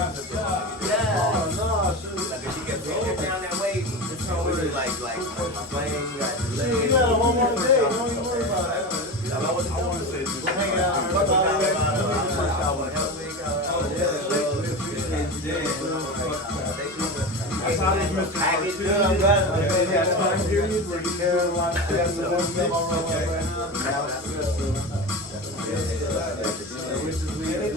no, like if she kept going down that way, this song was like playing, you got the leg. You got a one more day, don't even worry about it. I want to say this. Hang out. That's how they missed package. I'm glad they had time periods where you care a lot. That's the one thing I'm right now. Which is weird.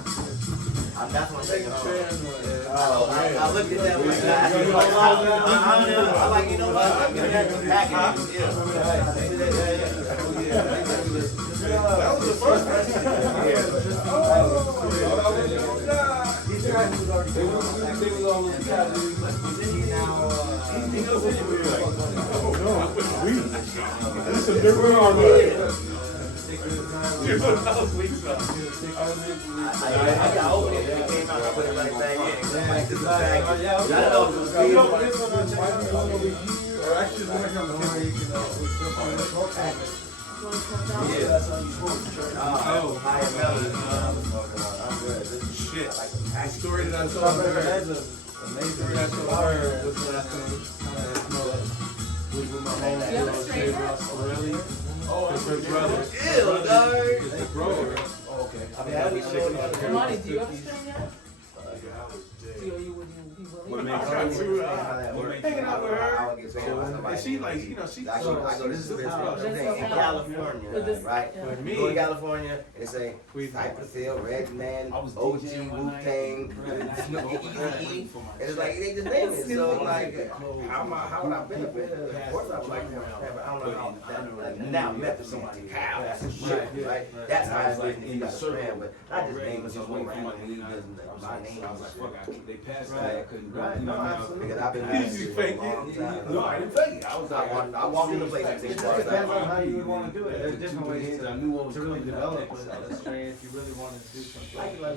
That's what I'm taking home. I looked at that one. I like, you know what? I'm going to have to pack it. That was the first person. This is a different one. I got open it and it came out. I put it right back in. Like this is back. I don't know if it was good. Or actually, it's going to come to Yeah, that's how you smoke. Higher melody. I'm good. This is shit. like The story that I told you. Amazing. That's what I heard. Was when I was with my home. Oh, it's her brother. Ew, dog. It's the brother. Oh, okay. I mean, Imani, do you have a strain yet? Would you be willing? Hanging out with her. And she like, you know, she I go to this in California, right? With Go to me. California and say Cypressville, Redman, OG, Wu-Tang, Snooki, Easy. And it's like they just name it. So like, how would I benefit? Of course I would like to have, but I don't know how now met for somebody. How? That's shit, right? That's how it's like in the brand, but not just naming some way for weed business. My name is They passed that. I couldn't do it. no, absolutely. Because I've been You fake it. No, I didn't fake it. I was I like, walked into places. It just depends on how you would want to do it. There's different ways I knew what was to really coming develop out. a strain if you really want to do something. Well,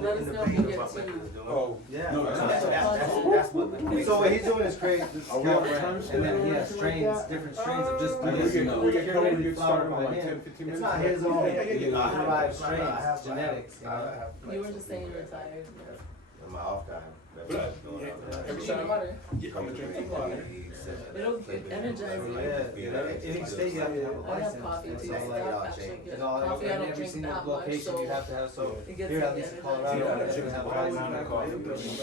let us know if you get to. Oh, Yeah. No, That's what. So what he's doing is create this Are we on brand, terms and then he with has strains, different strains of just we this, get know. we get curated started flower in by like 10, him. 15 It's minutes. not his own Yeah. derived strains, it's genetics. You were just saying you're retired. In my off time. But, every Drink time water. I'm gonna drink some water. It'll energize you. In each state you have to have a I have license. coffee too. So, That's like, actually good. and all that, Coffee I and don't every drink single that much, location so you have to have, so it gets here me at least in energized. Colorado, Yeah. you have a license. I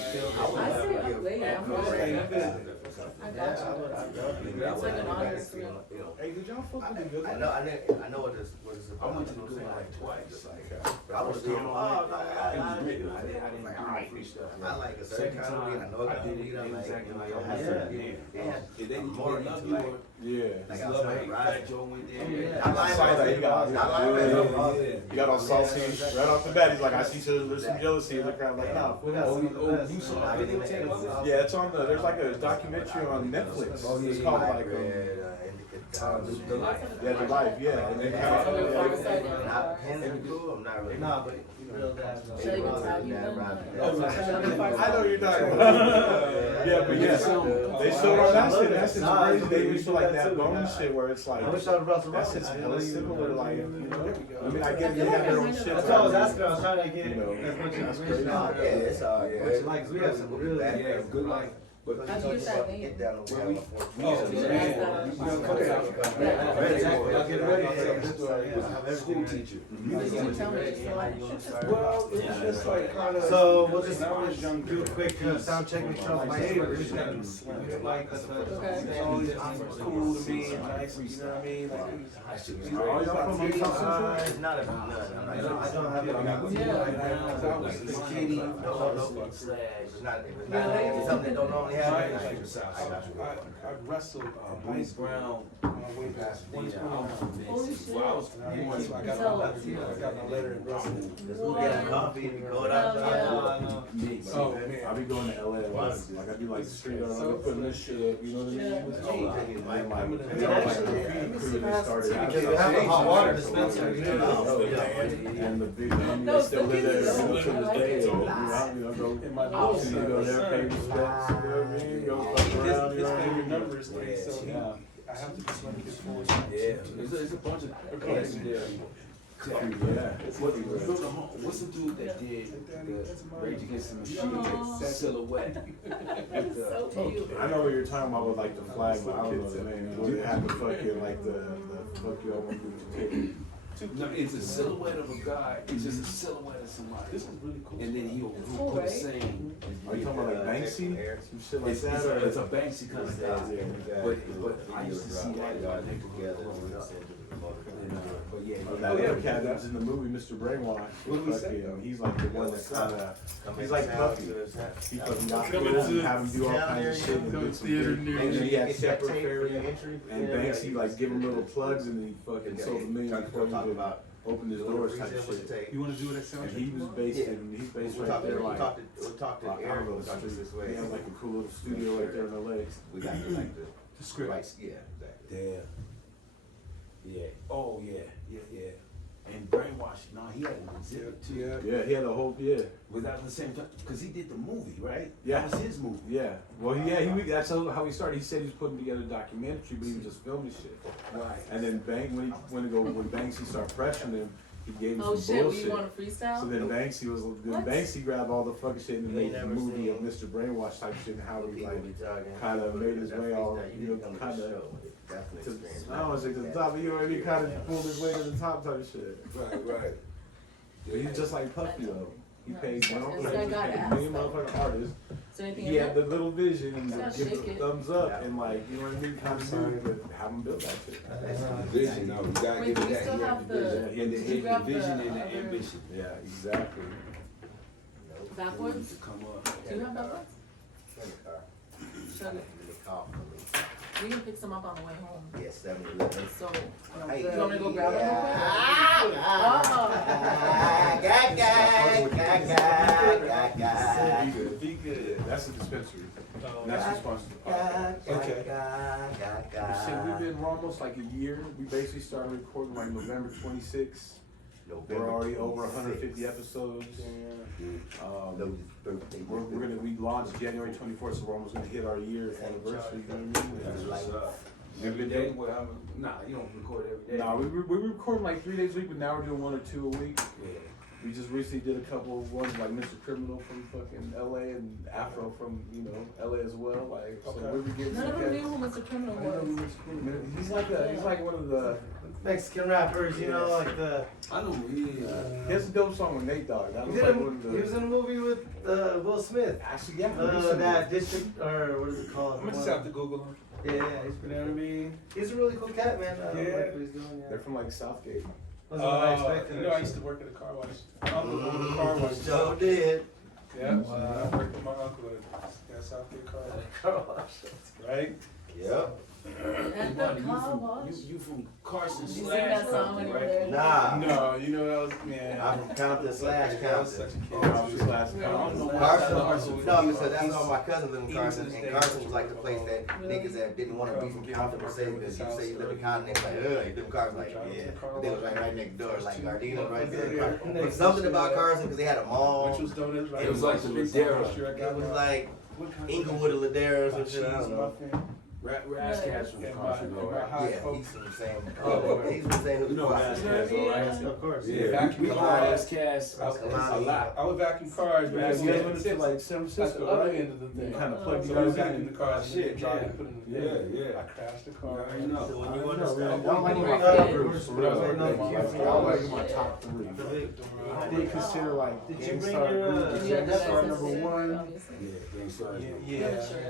stay up late. I'm not. I got you. It's like an honor for me. Hey, did y'all fuck with the good? I know what this I went to the good one like twice. But I was doing It was great. I didn't I like a certain Second kind of weed. I time, know I that did weed. I'm like, exactly like you know, I yeah. said. Yeah. If they More didn't into love like, you, Yeah. like love outside it. riding. Fat Joe went there. Yeah. I like Saw that, that. you got- I like that. You got all salty right off the bat. He's like, I see there's some jealousy in the crowd. Like, nah. We got some of the best. You saw I it. didn't take it. Yeah, it's on the. There's like a documentary on Netflix. It's called like The life. yeah, the life. Yeah, and they kind of. Pharcyde. I'm not really. Nah, but real dad. Should I even tell you then? I know what you're talking about. Yeah, but yeah, they still on that shit. That shit's crazy. They used to like that bone shit where it's like. I wish I would brought some That rocks. shit's hella similar, like, you know. I mean, I get they have their own shit. That's what I was asking. I was trying to get You know, as much that's information crazy. out Yeah, there. it's all Which good. like, 'cause we have some really, Yeah, good life. But How'd you get that name? Get down on When we- California. Oh, You should ask that. Exactly. I'll get ready. School teacher. You didn't tell me. So Well, it's just like kind of. So we'll just do a quick sound check, make sure all the mics are working. Like, that's It's always cool to me and nice, you know what I mean? Like, All y'all from Utah Central? It's not a none. I don't have it. Yeah. It's something that don't normally happen. I wrestled Blaze Brown. way past Holy shit. Well, I was born. so I got my letter in wrestling. Just go get a coffee and go it out. Oh man, I be going to LA a lot. Like I do like street art, I'm putting this shit up, you know what I mean? Because we have a hot water dispenser. And the big homie that still live there, you know, to this day. So, you know, go in my house, you go there, pay respects, you know what I mean? Go fuck around, you know what I mean? first three, so Yeah. I have to just like his full. Yeah, it's a bunch of legendary. Yeah. What's the dude that did the Rage Against the Machine silhouette? So cute. I know what you're talking about with like the flag, but I don't know the name. Where they have the fucking like the fuck you all want to do. No, it's a silhouette of a guy. It's just a silhouette of somebody. This is really cool. And then he'll cool, put a right? saying. Are you talking about like Banksy? Some shit like that? Or It's a Banksy kind of guy. But I used to see that guy growing up. But yeah, That cat that was in the movie Mr. Brainwash. He's like the one that kind of, he's like Puffy. He fucking got cool, have him do all kinds of shit. And then he had Secretary and Banksy like give him little plugs and he fucking sold $1 million before he would open his doors type shit. You want to do it at And he was based in, he's based right there like, We'll talk to Eric, we'll talk to this way. he had like a cool little studio right there in LA. We got to like the script. right, yeah, exactly. Damn. Yeah. Oh yeah. And Brainwash. No, he had an exhibit too. Yeah, he had a whole, Was that at the same time? Because he did the movie, right? Yeah. That was his movie. Yeah. Well, that's how he started. He said he was putting together a documentary, but he was just filming shit. Right. And then when Banksy started pressuring him, he gave him Oh some shit, bullshit. you want to freestyle? So then Banksy grabbed all the fucking shit and made the movie of Mr. Brainwash type shit and how he like kind of made his way all, kind of. I don't want to say to the top, but you already kind of pulled his way to the top type shit. Right. He's just like Puffy though. He paid It's that $1 guy million motherfucking artists. So anything He had the little vision and Yeah, give shake the it. thumbs up and like, you know what I mean? Kind of do, but have him build that shit. Vision, no, you gotta Wait, give do it we that. still He had have the the- vision. He had did you the grab vision the and the other- ambition. Yeah, exactly. backwards? To come up. Do you have backwards? Shut it. We can pick some up on the way home. Yes, 7-Eleven. So, Hey. do you want me to go grab it real quick? Be good. That's a dispensary. Oh, And that's responsible. Shit, we've been almost like a year. We basically started recording like November 26th. We're already over 150 episodes. We launched January 24th, so we're almost gonna hit our year anniversary. You know what I mean? Every day? Well, nah, you don't record every day. Nah, we recording like 3 days a week, but now we're doing 1 or 2 a week. Yeah. We just recently did a couple of ones like Mr. Criminal from fucking LA and Afro from, LA as well. Like, so we're getting None of them knew who Mr. Criminal was. He's like one of the. Mexican rappers, like the. I know who he is. He has a dope song with Nate Dogg. That He was did like one of the. he was in a movie with Will Smith. Actually, yeah. That district, or what is it called? I'm gonna just have to Google him. Yeah, You know what I mean? he's a really cool cat, man. I Yeah. like what he's doing. They're from like Southgate. Wasn't what I expected. I used to work at a car wash. Uncle owned a car wash. Joe did. Yeah, I worked with my uncle at Southgate car wash. Right? Yep. At the car wash? You from Carson You sing slash that song when you were right? there? Nah. No, you know that was, man. I'm from Compton / That was such Compton. a kid. Carson, no, because that's all my cousins live in Carson, and Carson was like the place that niggas that didn't want to be from Compton would say, because you say you live in Compton, they like, ugh, you live in Carson, like, yeah. But they was right next door, like Gardena right there. But something about Carson, because they had a mall, Which was donuts, right? It was like the Ladera. it was like Inglewood or Ladera or some shit, I don't know. Razzcast from Carson, though, right? Yeah, he's from the same, he's from the same. You know Razzcast, though, right? Of course. Yeah, we love Razzcast Kalani. a lot. I would vacuum cars, Yeah, man. you guys went to like San That's Francisco, the other right? end of the thing. Kind of plugged So you I guys vacuum in. the cars, Shit, and drive yeah. and put it in the Yeah. I crashed the car. I know. So when you I understand, don't like my Yeah. favorite groups for real. Yeah. I don't like my top 3. They consider like Did you bring Gangstar your, Group, Yeah, that's Gangstar number 1, obviously. Yeah, Gangstar.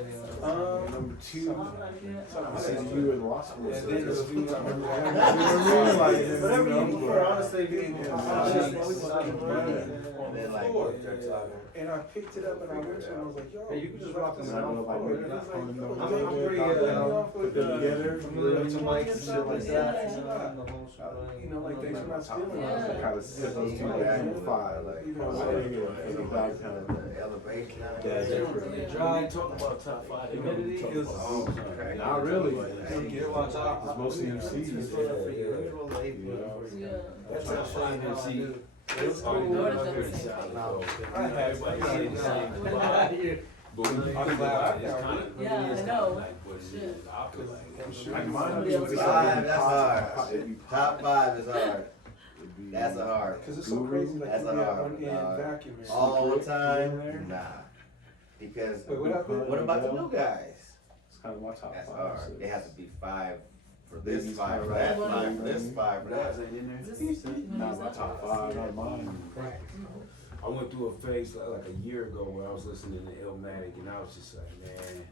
Yeah. number 2. I said And you in law school. then so there's it's- a few I remember. whatever you prefer, honestly. And then like, And I picked it up and I went to it and I was like, yo, Hey, you can just rock this I don't know, out. like, I'm maybe not on the pretty put them together. familiar with the mics and shit like that. you know, like thanks for not stealing. Yeah. I was Kind of set those two back in the fire, like, You know, in the back kind of. the elevation. Yeah, We ain't talking about top 5. Humidity is- Not really. It's mostly MCs. Yeah. That's top 5 MC. It's Oh, cool. Notice that the same thing. I had Everybody say the same. But we I'm glad. Yeah, I know. like what it Shit. is. I feel like. Like mine, Somebody else it'd be Five, like that's pop- hard. it'd be pop. Top 5 is hard. It'd be- That's a hard. Cause it's so crazy, like That's you a got hard one one, end dog. vacuum. All the Secret time? in there? Nah. Because Wait, what happened? what about the new guys? It's kind of my top That's 5. hard. so It has to be 5 for this, Baby's 5 for kinda that, right. 5 for this, 5 for Guys that. ain't in there. Is this, Not my top 5, not mine. I went through a phase like a year ago where I was listening to Illmatic and I was just like, man,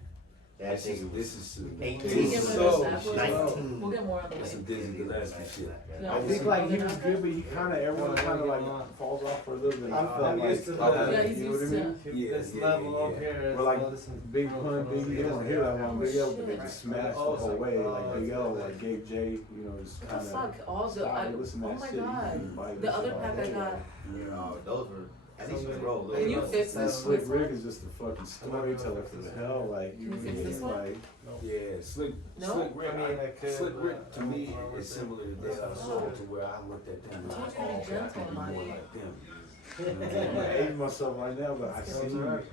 That thing this was is 18. Can we get this more is of this backwards? 19. We'll get more on the That's some way. Dizzy Gillespie shit. Yeah. I think like he was good, but he kind of everyone kind of like falls off for a little bit. I'm used to Yeah, he's you know what I used mean? to. Yeah, this yeah, level yeah, up yeah. here. But like listen, Big Pun, Big E, don't hear that one. Big L, but they Shit. just smashed the Oh, it's whole like, way. oh, Like Big it's L, like like gave Jay, you know, just kind of. Fuck, all the, oh my god. The other pack I got, Oh, those were, at least you roll. Can you fix That this? Slick Rick is just a fucking storyteller for the hell. Like Can you fix this one? like Yeah, Slick No? Rick. I mean, I could, Slick but Rick to I me don't know is what similar to De La Soul to where I looked at them and I like, told you to be oh, I gentle, can be more Imani. like them. I'm aging myself right now, but I It's seen alright.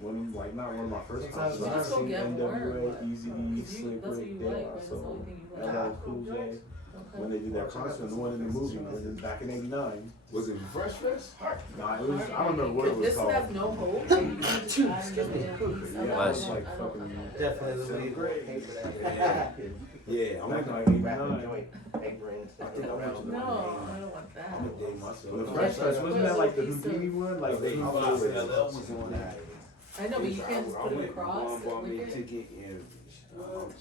one like not one of my first Sometimes concerts. you I just go seen get more, NWA, but- Easy E, You- Slick that's what Rick, you De like, La right? That's the only Soul, thing you like. LL Cool J. When they did that concert, the one in the movie, back in '89. Was it Fresh Fest? Nah, it was. I don't remember what it If was this called. has no hope, then you can just add it in. Yeah, I'm it not- was like I don't- fucking. Definitely the Sound lead. great. Yeah, I'm Back gonna in like Rapping '89. joint, apron, sticking I went around. to No, I don't want that. date myself. The Fresh Fest wasn't that like the Houdini one? Like They the was on that. I know, but you can't just I put it went, across. Mom bought me a Like it. ticket and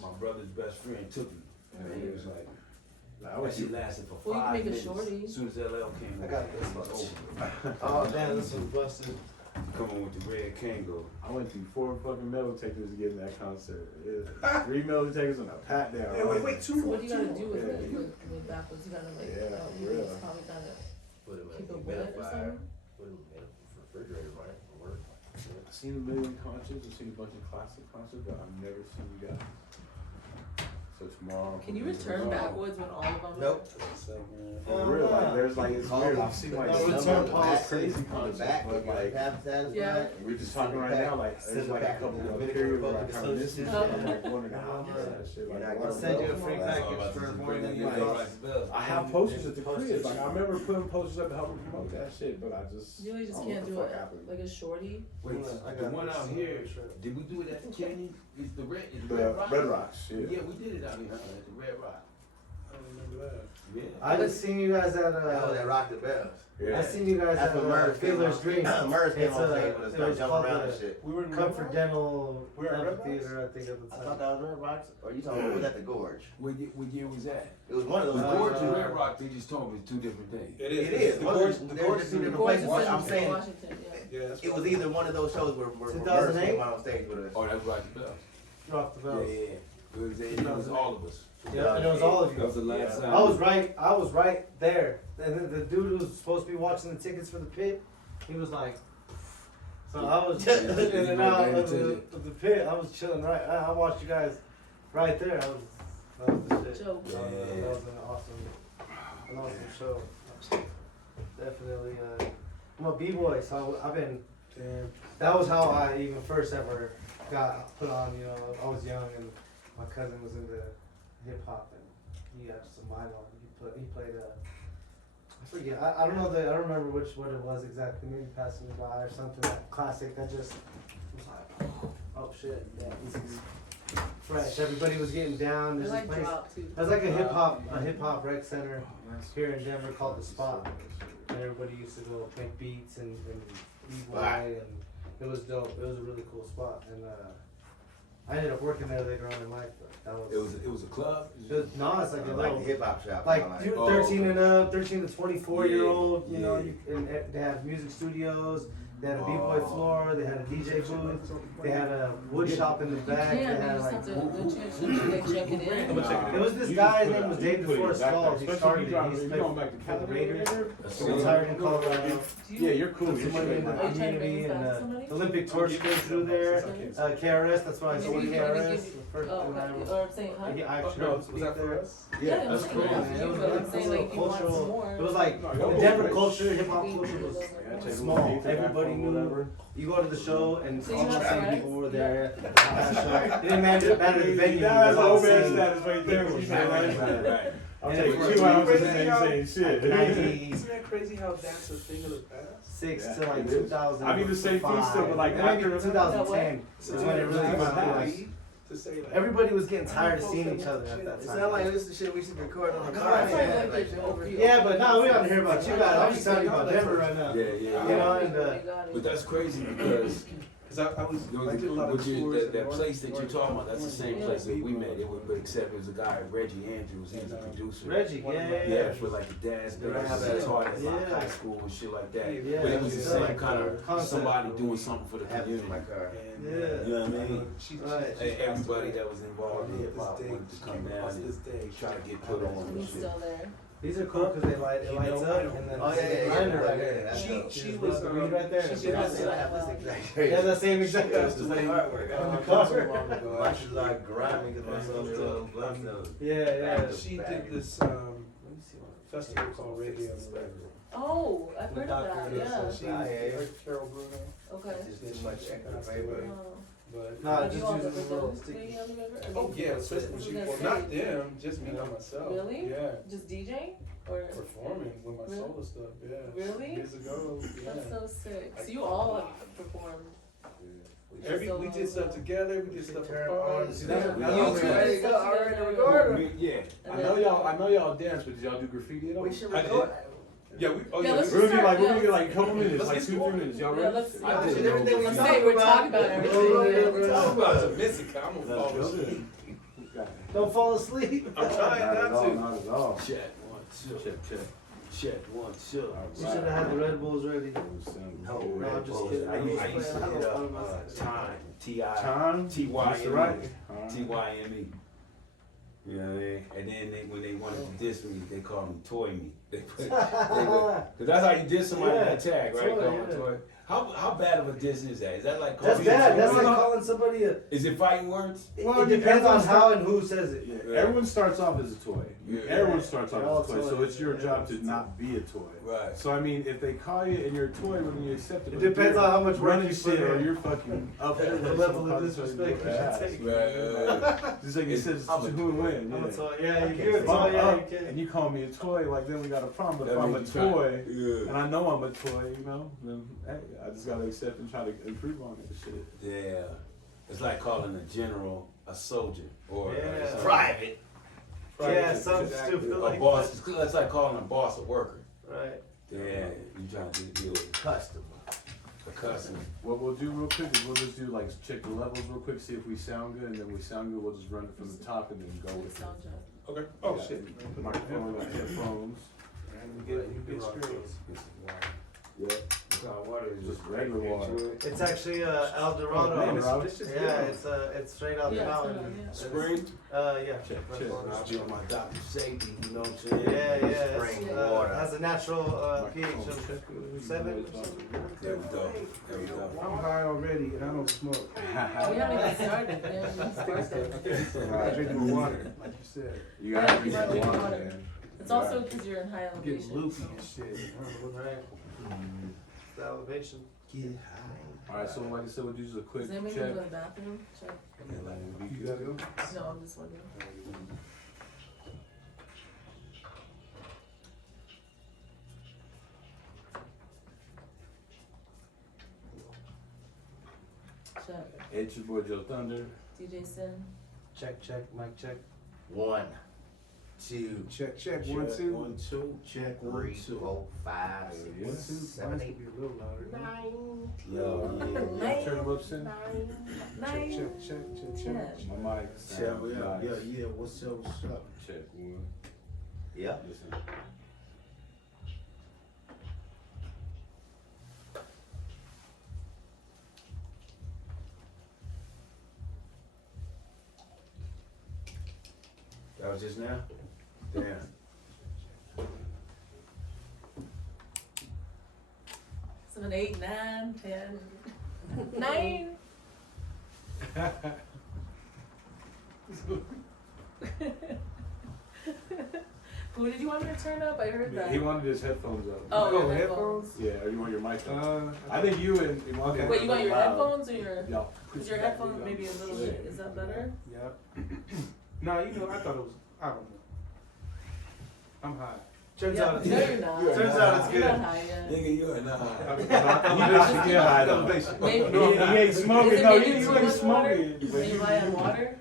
my brother's best friend took me. And he was like, I that was shit lasted for Well, you 5 can make it minutes. shorty. As soon as LL came, I got it this was much. over. Oh damn, this was busted. Come on with the red Kango. I went through 4 fucking metal detectors to get in that concert. 3 metal detectors and a pat down. Wait, So what do you gotta do with Yeah. it? With backwards, you gotta like, Yeah, you for real. just probably gotta Put it keep in it the wet or humidifier. something. Put it in the refrigerator, right? Or work. I've seen a million concerts. I've seen a bunch of classic concerts, but I've never seen you guys. So tomorrow. Can you return backwoods when all of them? Nope. For real, like there's like it's weird. I've seen like No, some return of the policy. crazy On the concerts, back, but like half satisfied. Yeah. we're just talking right now. Like there's like a couple of periods where I kind of miss it. I'm like wondering how that shit. Like, I'll send you a free package for more than you thought. I have posters at the crib. Like I remember putting posters up to help me promote that shit, but I just You really just I don't can't know do what it the fuck happened. like a shorty. Wait, I the got one this. out here, did we do it at the Canyon? Is the Red, is The Red Rock? Red Rocks, shit. Yeah, we did it out here, at the Red Rock. I don't remember that. Yeah. I just seen you guys at That was that Rock the Bells. I seen you guys That's at when Merz came Fiddler's on. Dream. Merz came It's on a- stage when it it started was jumping called around the- and shit. We were in Comfort Dental We were in Red Theater, I think at the I time. thought that was Red Rocks, or you talking about was that the Gorge? What year was that? It was one of those. The Gorge and Uh, Red Rock, they just told me it's 2 different things. It is. The One of Gorge, the- the there's Gorge two is different Gorge places. is What in I'm saying, Washington, yeah. Yeah, that's it was right. either one of those shows where Merz 2008? came out on stage with us. Oh, that's Rock the Bells. Rock the Yeah, bells. yeah. It was all of us. Yeah, and it was all of That was the you. last time. I was right there. And then the dude who was supposed to be watching the tickets for the pit, he was like, so I was in and out of the pit. I was chilling right. I watched you guys right there. That was the shit. Joke. That was an awesome show. Definitely. I'm a b-boy, so I've been. That was how I even first ever got put on. You know, I was young and my cousin was into hip hop and he had some vinyl. He played I forget. I don't know I don't remember what it was exactly. Maybe Passing Me By or something. That classic. That just was like, oh shit, yeah, this is fresh. Everybody was getting down. I There's like this place. drop too. There's like a hip hop rec center here in Denver called The Spot, and everybody used to go make beats and b-boy, and it was dope. It was a really cool spot, and I ended up working there later on in life. But that was It was a club. no, it's like a Like little the hip hop shop. like dude, Oh, 13 okay. and up, 13 to 24-year-old. Yeah, You know, yeah. and they had music studios. They had a b-boy floor. They had a DJ booth. They had a wood shop in the You back. They can, you had just like. have to, don't you like check it in? It was this guy, his name was Dave DeForest Skull. He started it. He's played for the Raiders. He retired in Colorado. Yeah, you're cool. Put some money in the Are you trying to bring community, this and back to somebody? the Olympic torch came through there. KRS, that's why I saw Maybe you can KRS. give you- Oh, okay. Or I'm saying, huh? I actually heard him speak there. Yeah, that's I'm cool. saying, Man. yeah, It was but really I'm saying, cool like, if you want some cultural. more. It was like the Denver culture, hip hop culture was small. Everybody everybody knew. whatever. You go to the show and So you all the have same friends? people were there. At the show. It didn't matter the venue. That's it an was old man all the status right there. What you saying? Right. I'll And take for 2 ounces crazy and how- ain't saying shit. 96 Isn't that crazy how that's a thing of the past? to like it is. 2000. I mean, the same thing still, but like maybe after 2010 is when it really got like. To say like, Everybody was getting tired of seeing each other at that It's time. not like this is shit we should record on the I car. feel like Like, there's over here. Yeah, but no, we don't hear about you guys. I'm just telling you about Denver right now. Yeah, yeah, You yeah. know, and But that's crazy because because I did a lot of Which is tours. that place that you're talking about, that's the same place that we met. It was, but except it was a guy, Reggie Andrews, he was a producer. Reggie, Yeah, for like the dad's They don't have business, that taught at Yeah. like high school and shit like that. Yeah, But it was the it's same like kind a of concept. somebody doing something for the I have this community. in my car. Yeah. You know what I mean? Right. Hey, everybody that was involved in hip hop wanted to come down and try to get put on And and he's shit. still there. These are cool because it lights up and then Oh, yeah, yeah, behind yeah, her right yeah, there. yeah. She was weed right there. she and did it's this. right I have this exact Yeah, the same exact. That's the way artwork. on the My cover. shoes are grimy because my son's little blood cells. Yeah. She did this festival called Radio. Oh, I've heard of that, yeah. She Ah, yeah, yeah. Carol Bruno, Okay. Just too much extra flavor. Oh. but No, Have just you all use ever the little done sticky. video on the river? I oh mean, yeah, especially when I she was well, gonna not say, them, just me by myself. Really? Yeah, Just DJ? Or performing with my Really? solo stuff. Yeah, Really? years ago. Yeah. that's so sick. So you all have performed. We did stuff together. We did stuff Turn apart. on. See, Yeah. that- Now I'm ready to go. I'm ready to record. Yeah, And I know y'all dance, but did y'all do graffiti at all? We should I did. record. Yeah, we. Oh Yeah, yeah. let's We're gonna do like, Yeah. we're gonna get like a couple minutes, Let's like get 2-3 minutes. Y'all Yeah, ready? let's. I Yeah. did everything we Let's talked say we're about. talking about everything. We talked about It's a it. missing. I'm gonna fall asleep. Don't fall asleep. I'm trying not to. Not at all. Check, 1, 2. Check, 1, 2. You should have had the Red Bulls ready. No, No, I'm just kidding. I used to hit up Time, Time? T-Y-M-E. Mr. Right? T-Y-M-E. You know what I mean? And then when they wanted to diss me, they called me Toy Me. Cause that's how you diss somebody in that tag, right? Toy, Call them yeah. Toy. How bad of a diss is that? Is that like That's calling bad. That's somebody- like calling somebody a. Is it fighting words? Well, It depends on how and who says it. Yeah, everyone starts off as a toy. Yeah. Everyone starts They're off as a all toy, so toys. it's your job to not be a toy. Right. So I mean, if they call you and you're a toy, when you accept it, It depends on how much work running you shit put or in. you're fucking up The there. level of disrespect you should take. Right. Just like you said, it's I'm a- who win. I'm a Yeah. toy. Yeah, Okay, you're a if I'm toy. Yeah, up you can. and you call me a toy, like then we got a problem. But That if I'm a means you try- toy Yeah. and I know I'm a toy, you know, then hey, I just gotta accept and try to improve on it. Shit. Yeah. It's like calling a general a soldier or Yeah. something. Private. Yeah, something stupid A like boss. That's like calling a boss a worker. that. Right. Yeah, you trying to deal with Customer. a customer. What we'll do real quick is we'll just do like check the levels real quick, see if we sound good, and then we sound good, we'll just run it from the top and then go with it. Sound check. Okay. Oh Yeah. shit. Microphone, like headphones. You get straight. Yeah. Water is Just regular water. It's actually El Dorado. Oh, man, Yeah, it's straight out the Yeah, mountain. yeah. Spring. Yeah. Check. I'll be on my Dr. Safety, you know what I'm saying? Yeah. Spring It's, water. has a natural pH Microphone of check. 7. There we go. There we go. I'm high already and I don't smoke. We haven't even started. Yeah, we started. I drink more water, like you said. You gotta Yeah, drink you gotta some drink water, water. man. It's also because you're in high I'm getting elevation. loopy and shit. Right. The elevation. Get high. Alright, so like I said, we'll do just a quick Does anybody check. go to the bathroom? Check. You gotta go? No, I'm just wondering. Check. It's your boy Joe Thunder. DJ Sin. Check, mic check. 1, 2, Check, 1, 2. 1, 2. Check 1, 3, 2. 4, 5, Yeah. 6, 7, 8, Be a little louder. 9. Yo, yeah. Turn them up, Sin. Nine. Check. My mic. Yeah, sound yeah, nice. yeah. What's up? What's up? Check 1. Yep. Listen. That was just now? Damn. 7, 8, 9, 10. 9. Who did you want me to turn up? I heard that. He wanted his headphones up. Oh, your headphones? Yeah, or you want your mic up? I think you and Imani. Wait, you want your headphones or your? Yeah. Is your headphones maybe a little bit? Is that better? Yeah. No, you know, I thought it was, I don't know. I'm high. Turns Yeah, out it's no, good. you're not. Turns out it's You're good. not high yet. Nigga, you are not. You should get high though. Maybe. He ain't smoking. Is it No, maybe you too ain't much water? smoking. Are you high on water?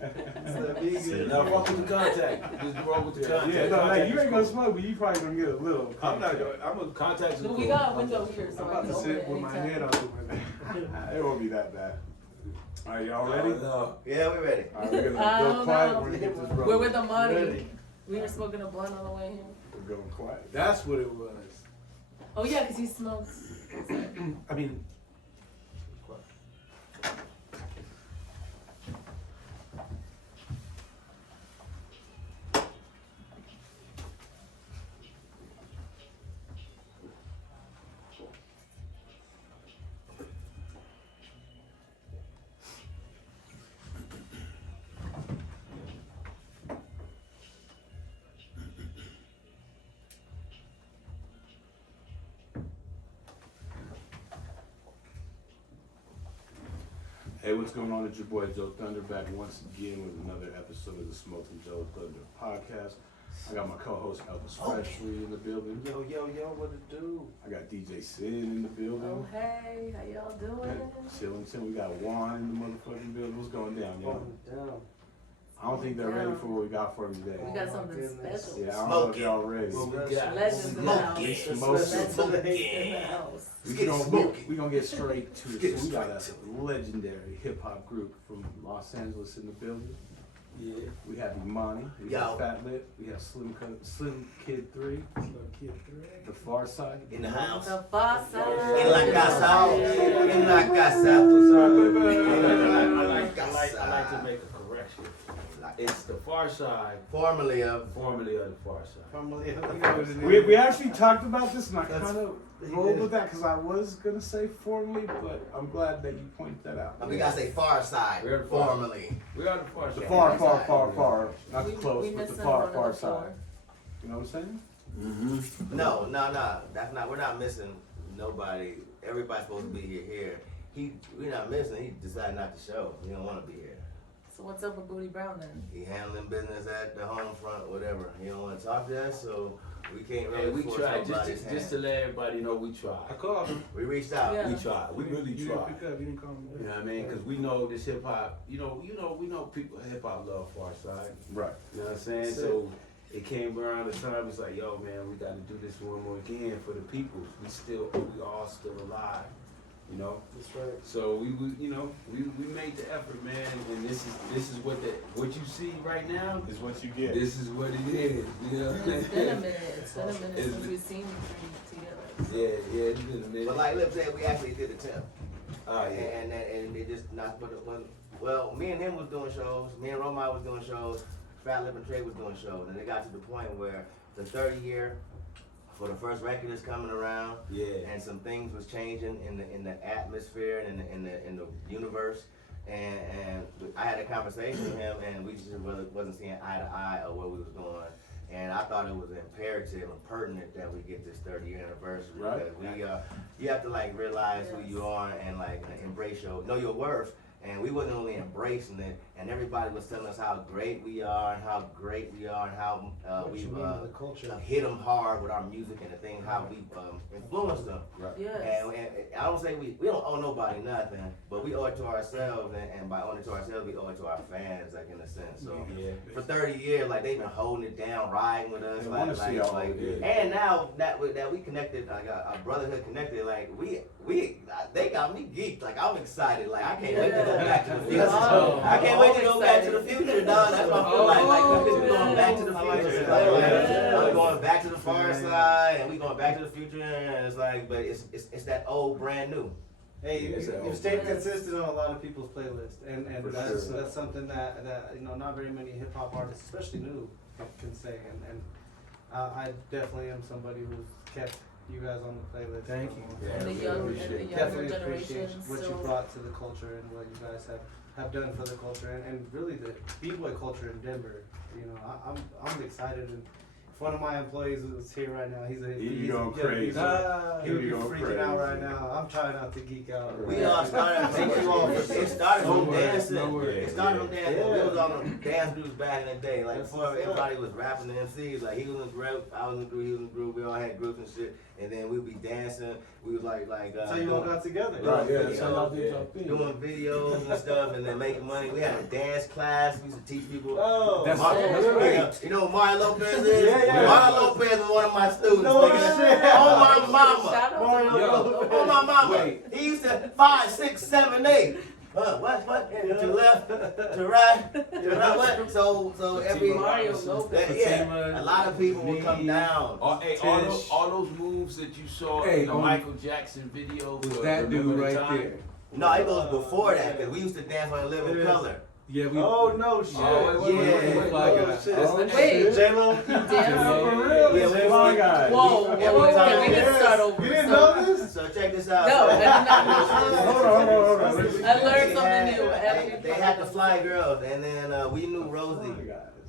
Now fuck with the contact. Just roll with the contact. Yeah, no, like, Contact you is ain't gonna cool. smoke, but you probably gonna get a little. I'm not going, I'm a, Contacts is So cool. we got a window here, so I'm I about can to open it sit with my anytime. head on the window. It won't be that bad. All right, y'all ready? No. Yeah, we ready. All right, we're gonna I go don't quiet. know. We're gonna get this rolling. We're with Imani. Ready. We were smoking a blunt on the way here. We're going quiet. That's what it was. Oh yeah, 'cause he smokes. I mean, Hey, what's going on? It's your boy JoeThunder back once again with another episode of the Smoking JoeThunder Podcast. I got my co-host Elvis Freshly in the building. yo, what it do? I got DJ Sin in the building. Oh hey, how y'all doing? Chillin'. We got Juan in the motherfucking building. What's going down, y'all? Down. I don't think they're ready for what we got for them today. We got something goodness. special. Yeah, I don't know if y'all ready. What we got? Legends in the house. It's Legends smoking. in the house. We gonna get straight to it. So we got a legendary hip hop group from Los Angeles in the building. Yeah. We have Imani, we Yo. have Fat Lip, we have Slim Kid 3, the Pharcyde. In the house. The Pharcyde. En la casa. En la casa. I like to make a correction. It's the Pharcyde, Formerly of. formerly of the Pharcyde. We actually talked about this and I That's- kind of rolled with that because I was gonna say formally, but I'm glad that you pointed that out. We gotta say far side. We're the far- Formerly. We are the Pharcyde. The far, not the close, We but the missing far one of the side. four. You know what I'm saying? Mm-hmm. No. That's not. We're not missing nobody. Everybody's supposed to be here. We're not missing. He decided not to show. He don't want to be here. So what's up with Booty Brown then? He handling business at the home front, whatever. He don't want to talk to us, so we can't really Hey, we force tried. nobody's Just hand. to let everybody know we I tried. called him. We reached out. Yeah. We tried. We really You tried. didn't pick up, you didn't call me. You know what I mean? Because we know this hip hop. We know people hip hop love Pharcyde. Right. You know what I'm saying? So it came around the time. It's like, yo, man, we got to do this one more again for the people. We all still alive. You know. That's right. So we made the effort, man, and this is what you see right now. Is what you get. This is what it is. You know. It's been a minute. It's been a minute It's since been- we've seen you together. Yeah, it's been a minute. But like Lip said, we actually did attempt. Oh, yeah. And it just not but well, me and him was doing shows, me and Roma was doing shows, Fat Lip and Trey was doing shows, and it got to the point where the 30 year for the first record is coming around, Yeah. and some things was changing in the atmosphere and in the universe, and I had a conversation with him, and we just really wasn't seeing eye to eye of where we was going. And I thought it was imperative and pertinent that we get this 30-year anniversary, Right. because you have to like realize who you are and like embrace know your worth. And we wasn't only embracing it, and everybody was telling us how great we are and how great we are and how What you we've mean by the culture? hit them hard with our music and the thing, how we influenced them. Yes. And I don't say we don't owe nobody nothing, but we owe it to ourselves, and by owing it to ourselves, we owe it to our fans, like in a sense. So Yeah. for 30 years, like they've been holding it down, riding with us, They wanna see y'all, yeah. and now that we connected, like our brotherhood connected, like they got me geeked. Like I'm excited. Like I can't wait to go back to the future. Oh, I can't wait to go back to the excited. future, dog. That's what I feel like. Like Oh, we're going back to the I like future. that. I'm going back to the far side, and we going back to the future. And it's like, but it's that old brand new. Hey, Yeah, it's you've stayed consistent on a lot of people's playlists, and For that's sure. that's something that not very many hip hop artists, especially new, can say. And I definitely am somebody who's kept you guys on the playlist. Thank you. Yeah, And the we younger appreciate it. Definitely generation appreciate what you still. brought to the culture and what you guys have done for the culture and really the b-boy culture in Denver. I'm excited and one of my employees is here right now. He's going crazy. He would be going freaking out right crazy. now. I'm trying not to geek out. We all started. It started from dancing. It started from dancing. We was on the dance groups back in the day. Like before everybody was rapping the MCs. Like he was in the group, I was in the group, he was in the group. We all had groups and shit. And then we'd be dancing. We was like. So you all got together. Right, yeah, Doing so y'all did y'all thing. doing videos and stuff, and then making money. We had a dance class. We used to teach people. Oh, That's You know what Mario Lopez is? Yeah. Mario Lopez was one of my students. No nigga. shit. On my mama. Shout out to Mario. On my mama. Wait. He used to 5, 6, 7, 8. What? To left, to right, to right. What? So every Mario Lopez. a lot of people will come down. All those moves that you saw in the Michael Jackson video Was that dude right there? No, it goes before that because we used to dance on Living Color. Yeah, we. Oh no shit. wait, Fly Guy. Wait. J-Lo. You danced? For real? Yeah, we Fly was- Guy. Whoa, okay, we didn't start over. You didn't know this? So check this out. No, I did not know. Hold on. I learned something new. They had the fly girls, and then we knew Rosie.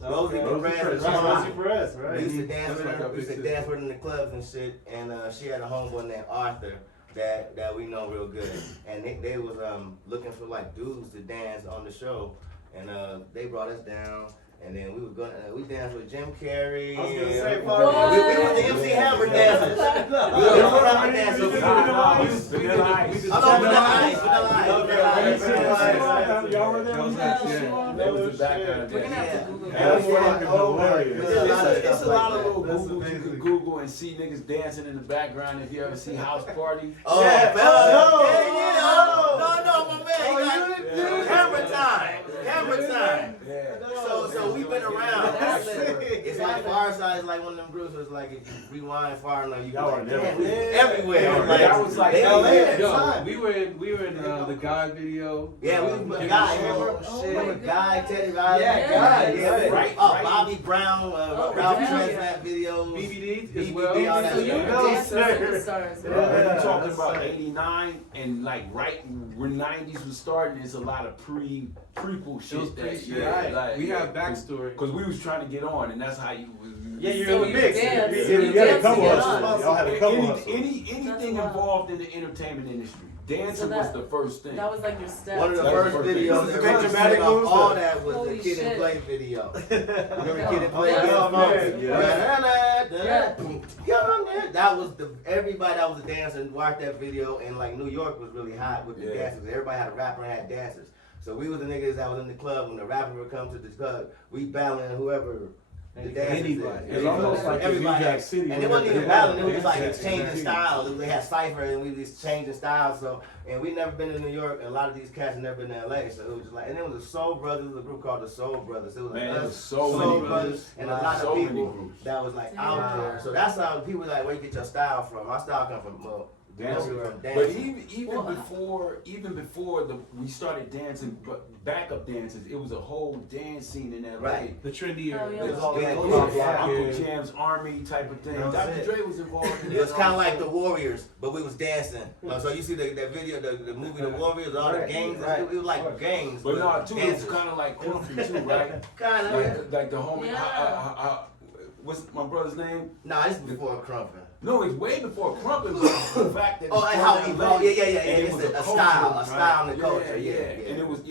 Rosie Perez. Rosie Perez, We right? used to dance with her. We used to dance with her in the clubs and shit. And she had a homeboy named Arthur that we know real good. And they was looking for like dudes to dance on the show. And they brought us down. And then we danced with Jim Carrey. I was gonna say, we were the MC Hammer dancers. We were the Hammer dancers. Y'all were there? That was the background. We're gonna have to Google That was that. fucking hilarious. It's a lot of little That's Googles you amazing. can Google and see niggas dancing in the background if you ever see House Party. Oh, Yeah. No, my man. Camera time. So we've been around. It's like Pharcyde is like one of them groups. It's like if you rewind far enough, you Y'all can are like, never- everywhere. Like, I was like, they LA. there. Yo, we were in the Guy video. Yeah, we was Guy. Remember Guy, Teddy Riley? Yeah, Yeah, right. Bobby Brown, Ralph yeah. Transfat videos. BBD as BBD, well. all that So you were stuff. dancing superstars. Yeah. You're talking about 89 and like right when 90s was starting, it's a lot of prequel shit that shit. yeah, like, We have backstory. because we was trying to get on and that's how you was Yeah, you're So in you the mix. dance. You You had a dance couple to get hustles. on. Y'all had a couple hustles. anything That's involved in the entertainment industry. Dancing So was that- the first thing. That was like your step. One of the That was first the first thing. videos This is that the was dramatic moves, all though. that was Holy the Kid and shit. Play video. Remember Yeah. Kid and Play? Yeah. Oh, man. That was everybody that was a dancer and watched that video, and like New York was really hot with the Yeah. dancers. Everybody had a rapper and had dancers. So we was the niggas that was in the club when the rapper would come to the club. We battling whoever the dancers Anybody. is. It's almost like in New Everybody. Jack City. And it wasn't even battling, it was just like Yeah. exchanging styles. They had Cypher and we was changing styles. So, and we never been to New York, and a lot of these cats had never been to LA. So it was just like, and it was the Soul Brothers, it was a group called the Soul Brothers. It was like Man, it us, was so Soul many Brothers, groups. and a lot So of many people groups. that was like Yeah. out there. So that's how people like, where you get your style from. My style come from Dancing. from But dancing. even before we started dancing, but backup dances, it was a whole dance scene in LA. Right. The trendy Oh, era. yeah. It was all Yeah. Uncle Jam's Army type of thing. That was Dr. it. Dre was involved in It was that kind of also. like the Warriors, but we was dancing. So you see that video, the movie The Warriors, all the Right, gangs. right. It was like gangs, But no, too, it was dancers. kind of like Crumpy too, right? Kind of. Like the homie. Yeah. What's my brother's name? Nah, this is before Crumpin'. No, it's way before Crumpin', but the fact that Oh, it's and how from he LA, evolved. Yeah. and It's it was a culture, style in the right? culture. Yeah. And it was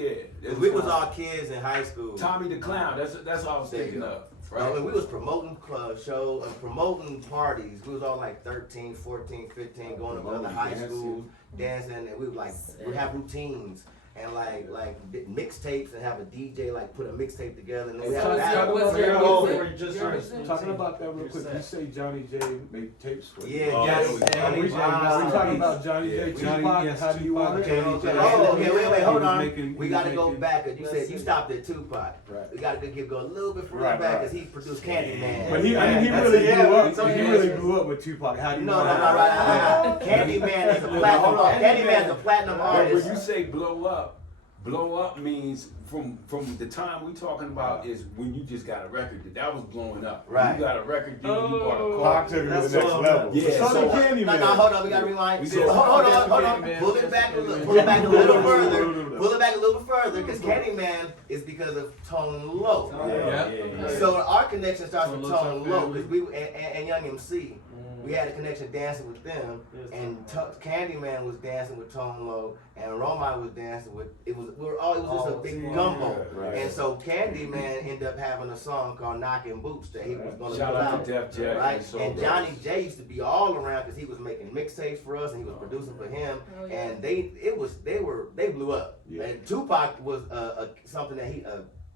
We was all kids in high school. Tommy the Clown. That's what I was There you thinking go. of. Right. Right. And we was promoting club shows and promoting parties. We was all like 13, 14, 15, going to other high schools, dancing, and we would like we'd have routines and like mixtapes and have a DJ like put a mixtape together and then we So have was that. your music? Talking about that real quick, you say Johnny J made tapes for you. Yeah, Oh, Johnny we J. talking about Johnny J. Tupac, yes, how do you want Tupac, it? Johnny J. Oh, okay, wait, hold on. making- We he got to was go making- back. 'Cause you said you stopped at Tupac. Right. We got to go a little bit further Right, back right. because he produced Candyman. But he That's really it, grew yeah, up. so He yeah. really grew up with Tupac. How do you No, want right. Candyman is a platinum. Candyman is a platinum But when artist. you say blow up blow up means from the time we talking about is when you just got a record that was blowing up. Right. You got a record deal, you bought a car. Pop took it to the next level. Yeah, So so- Candyman. No, hold on, we gotta rewind. We did- Hold on. Pull it back a little further. Pull it back a little further, because Candyman is because of Tone Low. Yeah. So our connection starts with Tone Low's Tone our Low, family. because and Young MC. We had a connection dancing with them, and Candyman was dancing with Tone Low, and Romai was dancing with it was just a big gumbo. Right. And so Candyman ended up having a song called "Knocking Boots" that he was going to Shout put out out. to Def Jam Right, and Soul and Brothers. Johnny J used to be all around because he was making mixtapes for us and he was producing for him, Oh, yeah. and they blew up. Yeah. And Tupac was something that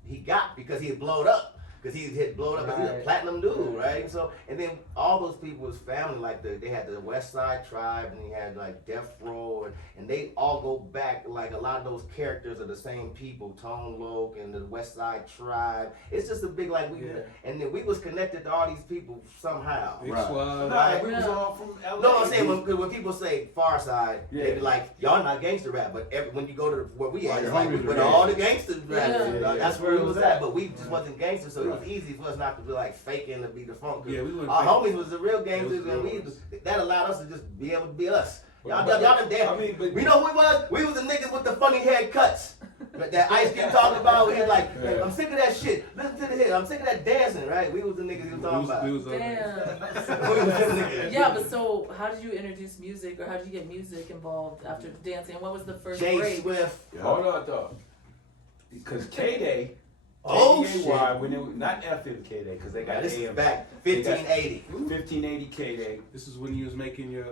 he got because he had blown up. Because he had blown up, because he was a Right. platinum dude, right? So, and then all those people was family, like they had the West Side Tribe, and he had like Death Row, and they all go back, like a lot of those characters are the same people, Tone Loc and the West Side Tribe. It's just a big, like, and then we was connected to all these people somehow. Big Right. Swag. Nah, we was all from LA. No, I'm saying when people say Pharcyde, Yeah. they be like, y'all not gangster rap, but when you go to where we at, Like it's your like homies with are all the gangster rappers. Yeah. That's where it was at, but we just wasn't gangster, so it was easy for us not to be like faking to be the funk. Yeah, we weren't Our faking. homies was the real gangsters, It was and real. that allowed us to just be able to be us. Y'all But- done dance. I mean, but- We know who we was? We was the niggas with the funny haircuts. That Ice Cube talking about, he was like, Yeah. I'm sick of that shit. Listen to the hit. I'm sick of that dancing, right? We was the niggas he was talking about. We was Damn. We was them niggas. Yeah, but so how did you introduce music, or how did you get music involved after dancing? What was the first Jay break? Swift. Hold on, though. Because K-Day, Oh, K-A-Y, when it was, not FM K-Day, because they got This is AM. back They got 1580. 1580 K-Day. This is when you was making you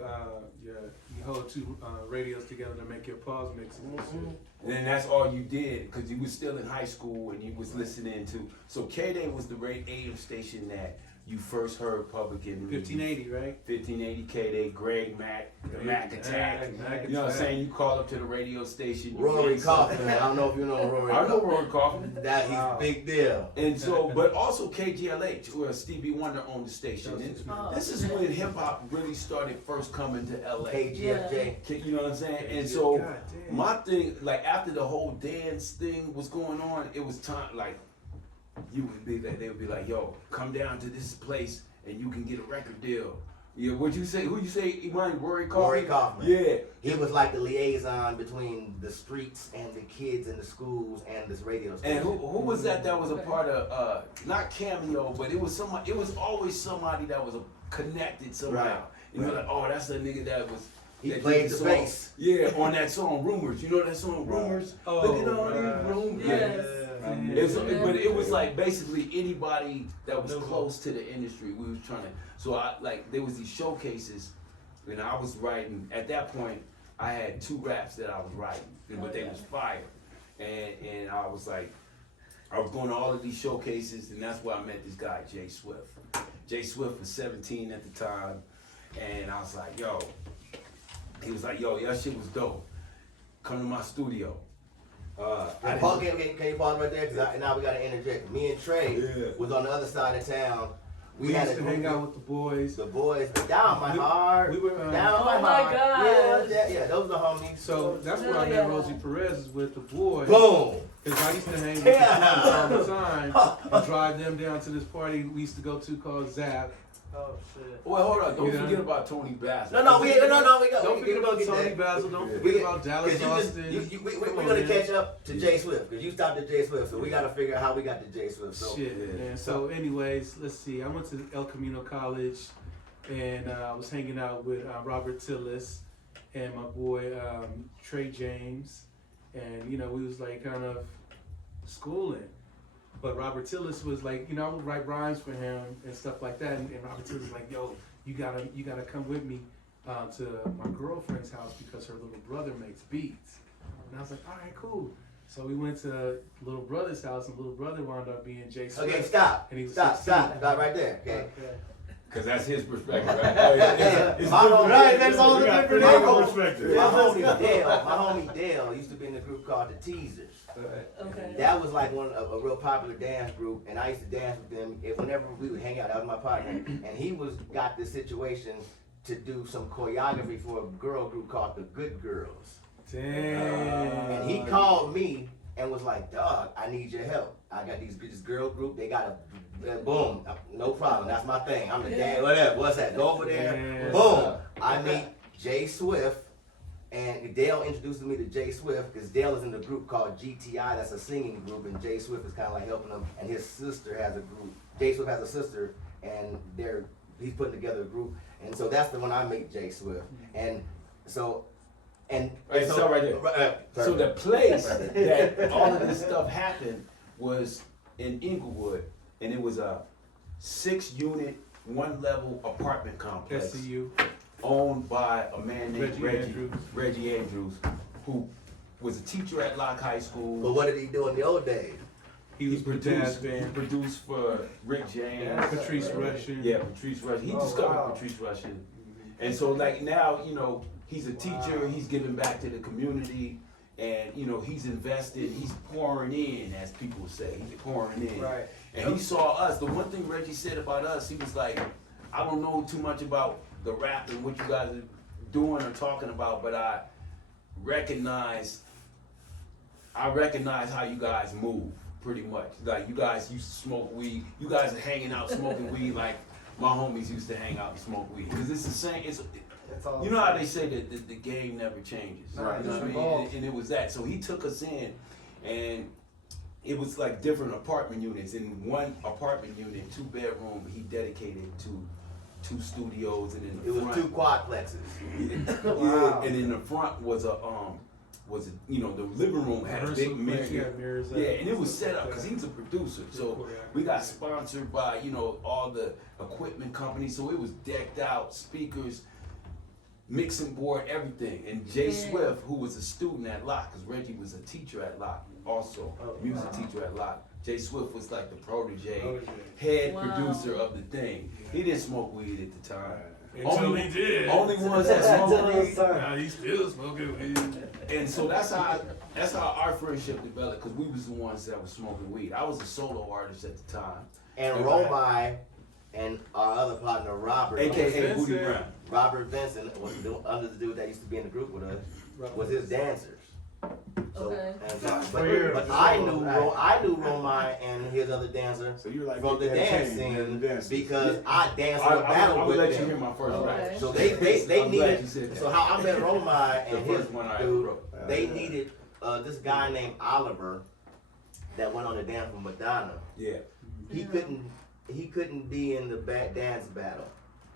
hold two radios together to make your pause mixes and shit. And then that's all you did, because you was still in high school and you was listening to. So K-Day was the AM station that you first heard public in 1580, right? 1580 K-Day, Greg Mack, the Mac Attack. Mac You know what I'm Attack. saying? You call up to the radio station. you Rory get some- Kaufman. I don't know if you know Rory. I know Kaufman. Rory Kaufman. That he's a big deal. And so, but also KGLH, where Stevie Wonder owned the station. And Oh, this is when hip hop really started first coming to LA. KGFJ. You know what I'm saying? And so, God damn. my thing, like after the whole dance thing was going on, it was time, like, you would be like, they would be like, yo, come down to this place and you can get a record deal. Yeah, what'd you say? Who you say? Imani, Rory Kaufman? Rory Kaufman. Yeah. He was like the liaison between the streets and the kids in the schools and this radio station. And who was that was a part of, not Cameo, but it was somebody, it was always somebody that was connected somehow. Right. And you're like, oh, that's the nigga that was. He that played did the song. bass. Yeah, on that song Rumors. You know that song Rumors? Look at all right. these rumors. Yes. It's, but it was like basically anybody that was close to the industry. We was trying to. So I like there was these showcases, and I was writing. At that point, I had 2 raps that I was writing, but they was fire. And I was like, I was going to all of these showcases, and that's where I met this guy Jay Swift. Jay Swift was 17 at the time, and I was like, yo. He was like, yo, your shit was dope. Come to my studio. Can you pause right there? Because now we got to interject. Me and Trey was on the other side of town. We used to hang out with the boys. The boys down my heart. We were, down Oh my my heart. gosh. Yeah, those are the homies. So that's where I met Rosie Perez, is with the boys. Boom. Because I used to hang with Yeah. the boys all the time and drive them down to this party we used to go to called Zap. Oh shit. Well, hold on. Don't You know? forget about Tony Bass. No, we go. Don't forget about Tony Basil. Don't forget about Dallas Austin. We're gonna catch up to Jay Swift because you stopped at Jay Swift, so we gotta figure out how we got to Jay Swift. So Shit, man. So, anyways, let's see. I went to El Camino College, and I was hanging out with Robert Tillis and my boy Trey James, and you know we was like kind of schooling. But Robert Tillis was like, you know, I would write rhymes for him and stuff like that. And Robert Tillis was like, yo, you gotta come with me to my girlfriend's house because her little brother makes beats. And I was like, all right, cool. So we went to little brother's house, and little brother wound up being Jay Swift. okay, stop. And he was Stop 16. Stop right there. Okay. Because that's his perspective, right? Oh, yeah. My homie, Right, that's all the We got different three angles. perspectives. my homie Dale used to be in the group called the Teasers. Okay. That was like a real popular dance group, and I used to dance with them. And whenever we would hang out, that was my partner. And he got this situation to do some choreography for a girl group called the Good Girls. Damn. And he called me and was like, dog, I need your help. I got this girl group. They got a boom. No problem. That's my thing. I'm the dad. Whatever. What's that? Go over there. Yeah. Boom. I meet Jay Swift. And Dale introduced me to Jay Swift because Dale is in the group called GTI. That's a singing group, and Jay Swift is kind of like helping him. And his sister has a group. Jay Swift has a sister, and he's putting together a group. And so that's the one I meet Jay Swift. And so, Right, so right there. So the place that all of this stuff happened was in Inglewood, and it was a 6-unit, 1-level apartment complex. SCU. Owned by a man named Reggie Andrews, who was a teacher at Locke High School. But what did he do in the old days? He produced for Rick James. Patrice Rushen. Yeah, Patrice Rushen. He discovered Patrice Rushen. And so like now, you know, he's a teacher, he's giving back to the community, and you know, he's invested, he's pouring in, as people say. He's pouring in. Right. And he saw us. The one thing Reggie said about us, he was like, I don't know too much about the rap and what you guys are doing or talking about, but I recognize how you guys move, pretty much. Like you guys used to smoke weed. You guys are hanging out smoking weed like my homies used to hang out and smoke weed. Because it's the same. You know how they say that the game never changes. Right. You know what I mean? And it was that. So he took us in, and it was like different apartment units. In one apartment unit, 2-bedroom, he dedicated to 2 studios, and in the It was 2 quadplexes. Yeah, and in the front was a you know, the living room had a big mirror. Yeah, and it was set up because he was a producer. So we got sponsored by, you know, all the equipment companies. So it was decked out, speakers, mixing board, everything. And Jay Swift, who was a student at Locke, because Reggie was a teacher at Locke, also music teacher at Locke. Jay Swift was like the protege, head producer of the thing. He didn't smoke weed at the time. Until he did. Only ones that smoked weed. Now he's still smoking weed. And so that's how our friendship developed, because we was the ones that was smoking weed. I was a solo artist at the time. And Romai and our other partner, Robert, AKA Booty Brown. Robert Vincent was under the dude that used to be in the group with us, was his dancers. So, but I knew Romai and his other dancer So you're like from the dance scene because I danced in a battle I'll with let you them. hear my first rap. So they I'm glad you needed. said that. So how I met Romai and The his first one I dude, wrote. they needed this guy named Oliver that went on the dance with Madonna. Yeah. He couldn't be in the dance battle,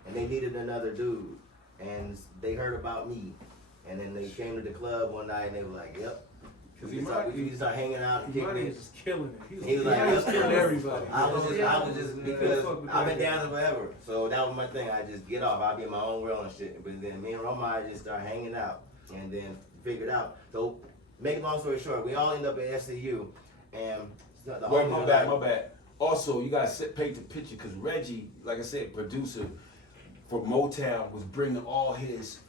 and they needed another dude. And they heard about me, and then they came to the club one night and they were like, "Yep." We just start hanging out and kicking Imani it. was just killing it. He was like, he was killing everybody. I was just because I've been dancing forever, so that was my thing. I just get off. I'll be in my own world and shit. But then me and Romai just start hanging out, and then figured out. So, make a long story short, we all end up at SCU, and the Wait, my bad. Also, you guys paint the picture, because Reggie, like I said, producer for Motown, was bringing all his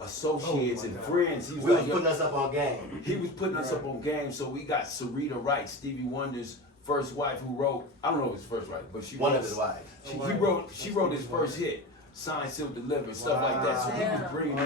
associates and friends. He was, was putting us up on game. He was putting us up on game. So we got Sarita Wright, Stevie Wonder's first wife, who wrote, I don't know if his first wife, but she One wrote, of his wives. she wrote his first hit, Signed, Sealed, Delivered, stuff like that. So he was bringing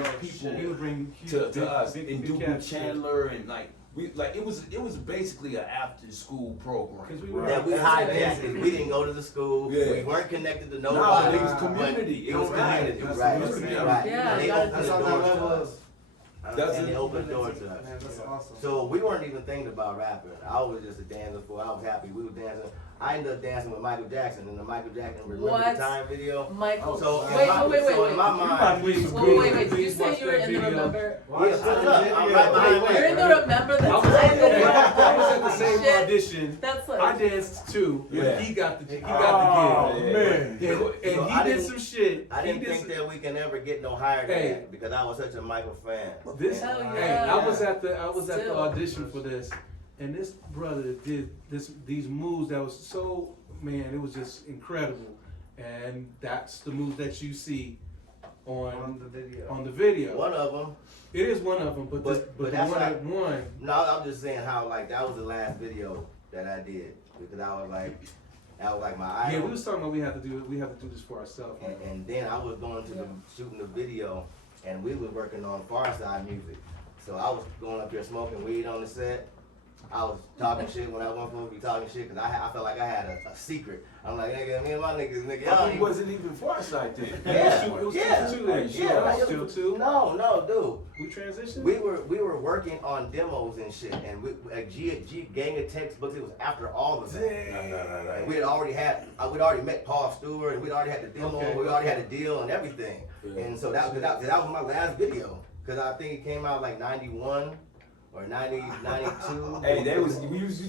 these people to us, and Duke Chandler, and it was basically an after school program. That we hijacked it. We didn't go to the school. Yeah. We weren't connected to No, nobody. it was community. It was community. Right. Right. Yeah, And they that's opened the how door that to was. us. And they opened the door to us. Man, that's awesome. So we weren't even thinking about rapping. I was just a dancer for. I was happy. We were dancing. I ended up dancing with Michael Jackson in the Michael Jackson Remember What? the Time video. Michael. So Wait. so in my mind, Wait. Did you say you were in the Remember? yeah, look, I'm right behind You're in the Wayne. Remember the I was Time video? I was at the same Shit. audition. That's I like. danced too, but Yeah. he got the gig. man. And So he I did didn't- some shit. I didn't He did think that we can ever get no higher than Hey. that because I was such a Michael fan. This, Hell hey, yeah. I was at the Still. audition for this, and this brother did these moves that was so, man, it was just incredible, and that's the moves that you see on the video. One of them. It is one of them, but But the that's one not- that won. No, I'm just saying how like that was the last video that I did because I was like, that was like my Yeah, idol. we was talking about we have to do this for ourselves. And then I was going to the shooting the video, and we was working on Pharcyde music. So I was going up there smoking weed on the set. I was talking shit when I wasn't supposed to be talking shit because I felt like I had a secret. I'm like, nigga, me and my nigga, y'all. He wasn't even Pharcyde then. Yeah, It was yeah, still 2 then. yeah. Still 2. No, dude. We transitioned? We were working on demos and shit, and we gang of textbooks. It was after all of that. And we'd already met Paul Stewart, and we'd already had the demo. Okay. We already had a deal and everything. Yeah. And so that was my last video, because I think it came out like 91 or 90, 92. Hey,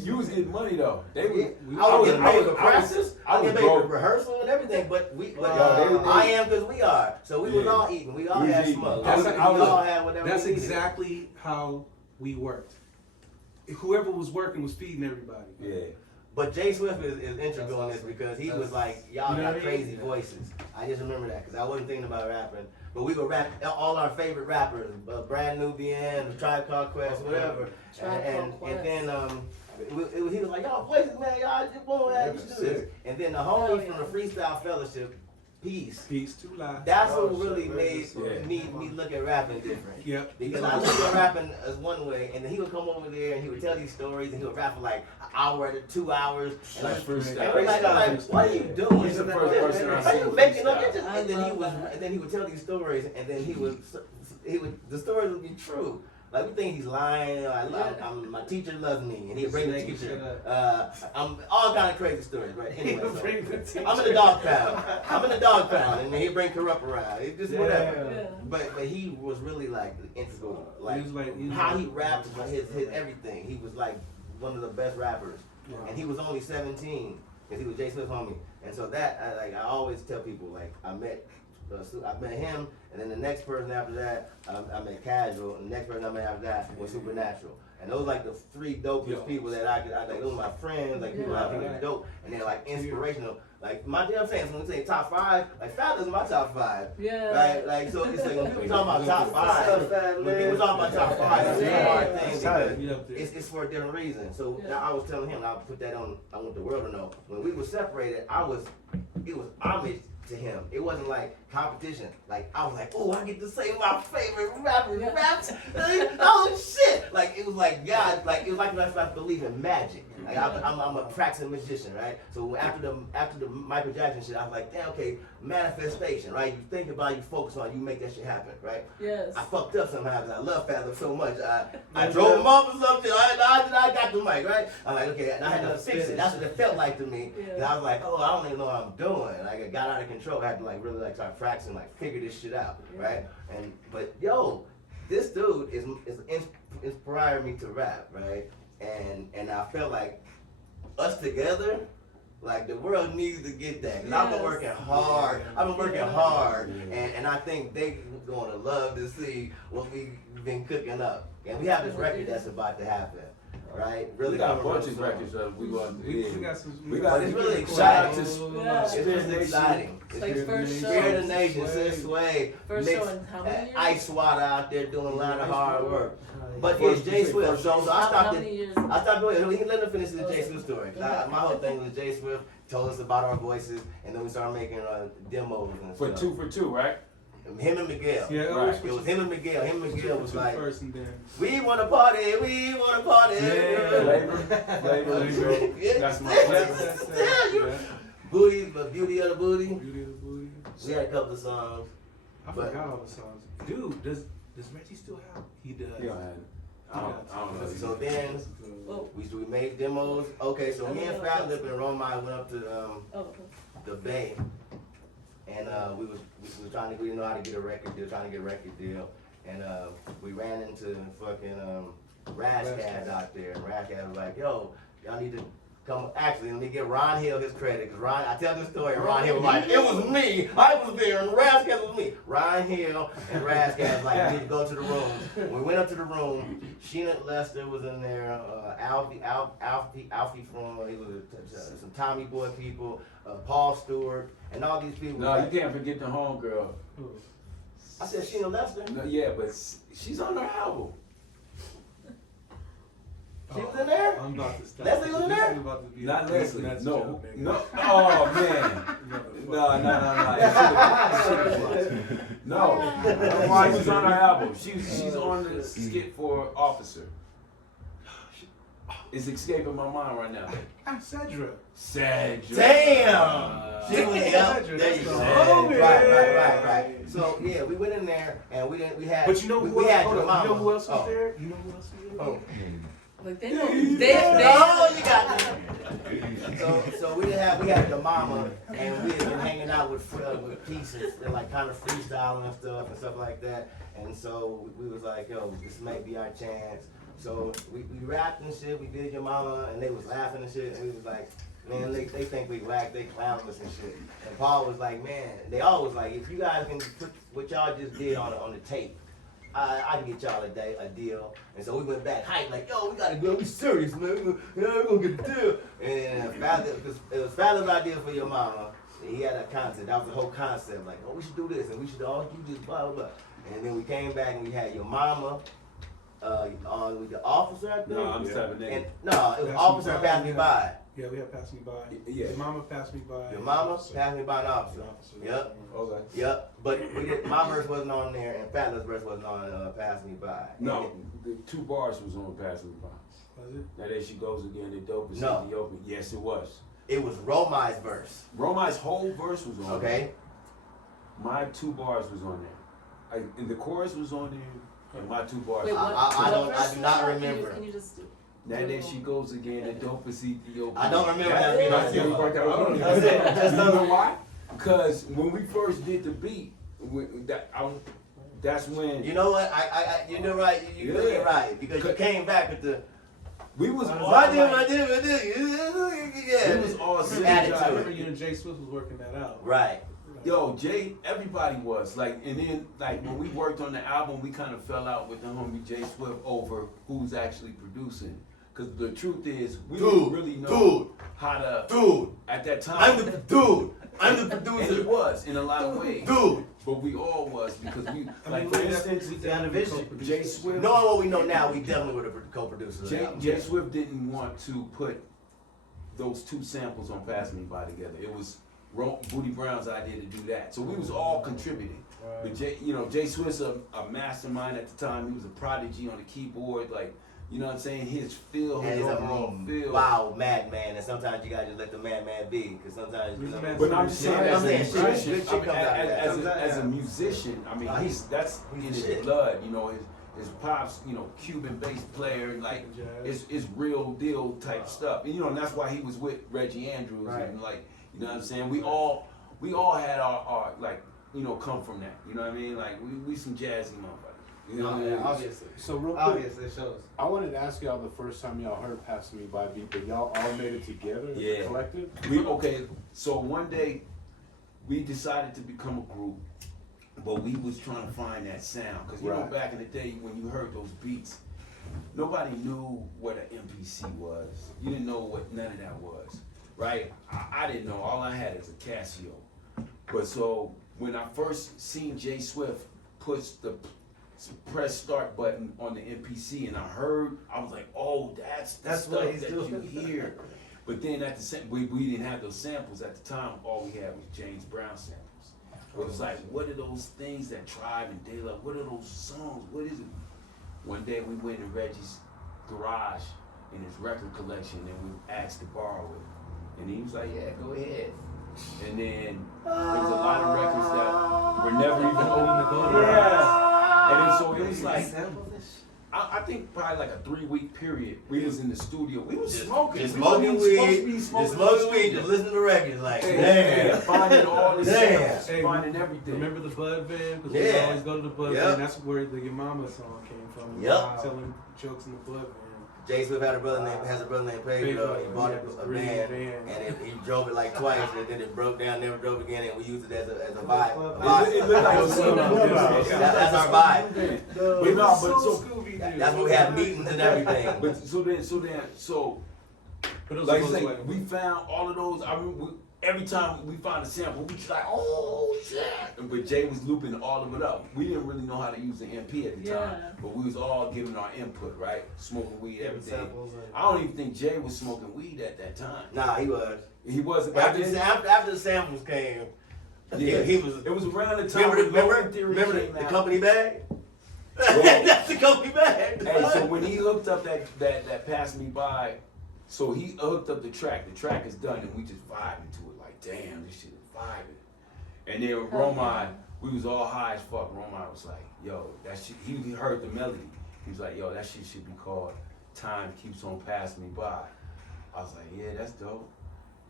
you was getting money though. I was getting paid for practice. I was getting paid for broke. rehearsal and everything. But Yo, I am because we are. So we was all eating. We all We had was eating. smoke. That's- We I was- all had whatever. That's we needed. exactly how we worked. Whoever was working was feeding everybody. Yeah. But Jay Swift is integral in this because he was like, y'all You know got what I mean? crazy voices. I just remember that because I wasn't thinking about rapping. But we would rap all our favorite rappers, Brand Nubian, Tribe Called Quest, whatever. And then he was like, y'all voices, man, y'all just won't have you do this. And then the homie from the Freestyle Fellowship, Peace. Too loud. That's what really made Yeah. me look at rapping different. Yep. Because I looked at rapping as one way, and then he would come over there and he would tell these stories, and he would rap for like an hour to 2 hours. And That's freestyle. and we're like, what are you doing? He's the first person I've Are seen you making up? freestyle. And then he would tell these stories, and then the stories would be true. Like we think he's lying. My teacher loves me, and he'd bring the teacher. I'm all kind of crazy stories, right? Anyway, so, I'm in the dog pound, and he'd bring Corrupt around. It just whatever. Yeah. But he was really like integral, like, He was how he rapped, his everything. He was like one of the best rappers, and he was only 17 because he was Jay Swift's homie. And so that I always tell people, like I met him, and then the next person after that I met Casual, and the next person I met after that was Supernatural. And those like the 3 dopest people that I like. Those are my friends, like people I think are dope, and they're like inspirational. Like my damn saying, so when we say top 5, like Fat is my top 5. Yeah. Right? Like so it's like when people talk about top 5, when people talk about top 5, it's a hard thing because it's for a different reason. So now I was telling him, I'll put that on, I want the world to know. When we were separated, it was homage to him. It wasn't like competition. Like I was like, oh, I get to say my favorite rapper raps. Oh shit! Like it was like God. Like it was like I believe in magic. Like I'm a practicing magician, right? So after the Michael Jackson shit, I was like, damn, okay, manifestation, right? You think about it, you focus on it, you make that shit happen, right? Yes. I fucked up somehow because I love Fathom so much. I drove him off or something. I got the mic, right? I'm like, okay, and I had to fix it. That's what it felt like to me. And I was like, oh, I don't even know what I'm doing. Like, it got out of control. I had to like really like start practicing, like figure this shit out, right? But yo, this dude is inspiring me to rap, right? And I felt like us together, like the world needs to get that. Cause I've been working hard. And I think they gonna love to see what we've been cooking up. And we have this record that's about to happen, right? Really, We got a coming bunch real of soon. records that we want to We got some. We got It's really shout out exciting. to Yeah. It's really exciting. It's like first show. Spirit of the Nation, Sis Sway, First show in how many years? Ice Water out there doing a lot of hard work. But First- it's Jay Swift, so I How stopped many it. years? I stopped doing it. Let him finish the Jay Swift story. My whole thing was Jay Swift told us about our voices, and then we started making demos and for stuff. 2 for 2, right? Him and Miguel. Yeah, Right. It was him and Miguel. Him and Miguel was like, first and then. we want to party, we want to party. Flavor. Yeah. That's my Yeah, you- Booty, the beauty of the booty. Beauty of the booty. We had a couple of songs. I forgot all the songs. Dude, does Reggie still have? He does. Yeah, I don't know. So then Oh, we made demos. Okay, so me and Fat Lip and Romai went up to okay. the Bay, and we was trying to, we didn't know how to get a record deal, trying to get a record deal, and we ran into fucking Razcaz out there, and Razcaz was like, yo, y'all need to come. Actually, let me give Ron Hill his credit, cause I tell this story, and Ron Hill was like, it was me, I was there, and Razcaz was me. Ron Hill and Razcaz like, we need to go to the room. When we went up to the room, Sheena Lester was in there, Alfie from, he was some Tommy Boy people, Paul Stewart, and all these people. No, you can't forget the homegirl. I said Sheena Lester. No, yeah, but she's on her album. She was in there? I'm about to stop. Leslie was in there? This is about to be Not a- Leslie. that's a No, joke, nigga. no. Oh man. No. No, she was on our album. She's on the skit for Officer. It's escaping my mind right now. Cedra. Damn! She was there you go. Oh, Right. So yeah, we went in there and we had. But you know who we else? had Hold your on, you know mama. who else was there? You know who else was there? Oh. Like they Oh, you got me. So we had your mama, and we had been hanging out with pieces and like kind of freestyling and stuff like that. And so we was like, yo, this may be our chance. So we rapped and shit. We did your mama, and they was laughing and shit. And we was like, man, they think we whack, they clown us and shit. And Paul was like, man, they always like, if you guys can put what y'all just did on the tape, I can get y'all a deal. And so we went back hype, like, yo, we gotta go, we serious, man. We're gonna get the deal. And because it was Fallon's idea for your mama. And he had a concept. That was the whole concept. Like, oh, we should do this, and we should all do this, blah, blah, blah. And then we came back and we had your mama on with the officer, I think. No, I'm 7 And no, it was officer passed me by. Yeah, we had passed me by. Yeah. Your mama passed me by. Your mama passed me by an officer. Yep. Okay. Yep. But my verse wasn't on there, and Fatler's verse wasn't on Pass Me By. No, the 2 bars was on Pass Me By. Was it? Now there she goes again, the dope is No. Ethiopian. Yes, it was. It was Romai's verse. Romai's whole verse was on there. Okay. My 2 bars was on there. And the chorus was on there, and my 2 bars. Wait, I do not remember. Can you just do? Now there she goes again, the dope is Ethiopian. I don't remember that. That's being on there. That's it. Just You know why? Because when we first did the beat, that's when You know what? You know right. You're right because you came back with the. we was all I like, did. Yeah. we was all Attitude. I synergized. remember you and Jay Swift was working that out. Right. Yo, Jay, everybody was like, and then like when we worked on the album, we kind of fell out with the homie Jay Swift over who's actually producing. Cause the truth is, we didn't really know how to. At that time, I'm the producer. and he was in a lot of ways. Dude. But we all was because we, I like mean, for we instance, definitely got a vision. Jay Swift. Knowing what we know now, we definitely would have co-produced the album. Jay Swift didn't want to put those 2 samples on Pass Me By together. It was Booty Brown's idea to do that. So we was all contributing. But Jay Swift's a mastermind at the time. He was a prodigy on the keyboard. Like, you know what I'm saying? His feel, And his he's overall feel. wild madman, and sometimes you gotta just let the madman be, because sometimes you know. But I'm just saying, as a musician, good shit comes out of that. as a musician, I mean, that's in his shit. blood. You know, his pops, Cuban bass player, like it's real deal type stuff. And and that's why he was with Reggie Andrews, and like, you know what I'm saying? We all had our like, come from that. You know what I mean? Like we some jazzy motherfuckers. You know what I mean? Obviously. So real quick, Obviously, it shows. I wanted to ask y'all the first time y'all heard "Pass Me By" beat, but y'all all made it together as a collective. So one day we decided to become a group, but we was trying to find that sound because back in the day when you heard those beats, nobody knew what an MPC was. You didn't know what none of that was, right? I didn't know. All I had is a Casio. But so when I first seen Jay Swift push the press start button on the MPC and I was like, oh, that's the That's stuff what he's that doing. you hear. But then at the same, we didn't have those samples at the time. All we had was James Brown samples. It was like, what are those things that Tribe and De La, what are those songs? What is it? One day we went in Reggie's garage in his record collection and we asked to borrow it. And he was like, yeah, go ahead. And then there was a lot of records that were never even open to go to. Yeah. And then so it was like, I think probably like a 3-week period. We was in the studio. We was smoking. Just We smoking wasn't even supposed to weed. be Just smoking smoking weed. Just listening to records. Like, Hey, damn. finding all the Damn. samples, finding everything. Remember the Bud Van? Because we Yeah. always go to the Bud Yep. Van. That's where the Your Mama song came from. Yep. Telling jokes in the Bud Van. Jay Swift has a brother named Pedro. He bought Yeah, a green van, van. and he drove it like twice, and then it broke down, never drove again, and we used it as a vibe. It looked like a Clubhouse. That's our vibe. But no, but so That's when we have meetings and everything. but so But those like I are say, like, we found all of those. I mean, every time we found a sample, we just like, oh shit. But Jay was looping all of it up. We didn't really know how to use the MP at the time, but we was all giving our input, right? Smoking weed every day. I don't even think Jay was smoking weed at that time. Nah, he was. He wasn't. After the samples came, Yeah, he was. It was around the time Remember came the out. company bag? That's the company bag. Hey, so when he hooked up that passed me by, so he hooked up the track. The track is done, and we just vibing to it. Like, damn, this shit is vibing. And then Romine, we was all high as fuck. Romine was like, yo, that shit. He heard the melody. He was like, yo, that shit should be called "Time Keeps on Passing Me By." I was like, yeah, that's dope.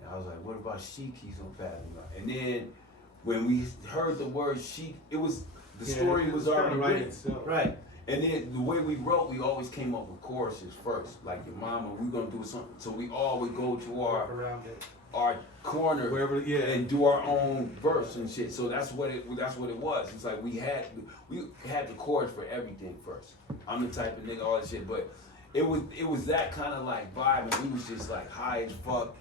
And I was like, what about "She Keeps on Passing Me By"? And then when we heard the word "she," it was the story was already written. Right. And then the way we wrote, we always came up with choruses first. Like your mama, we gonna do something. So we all would go to our corner Wherever, and do our own verse and shit. So that's what it was. It's like we had the chords for everything first. I'm the type of nigga, all that shit, but it was that kind of like vibe, and we was just like high as fuck.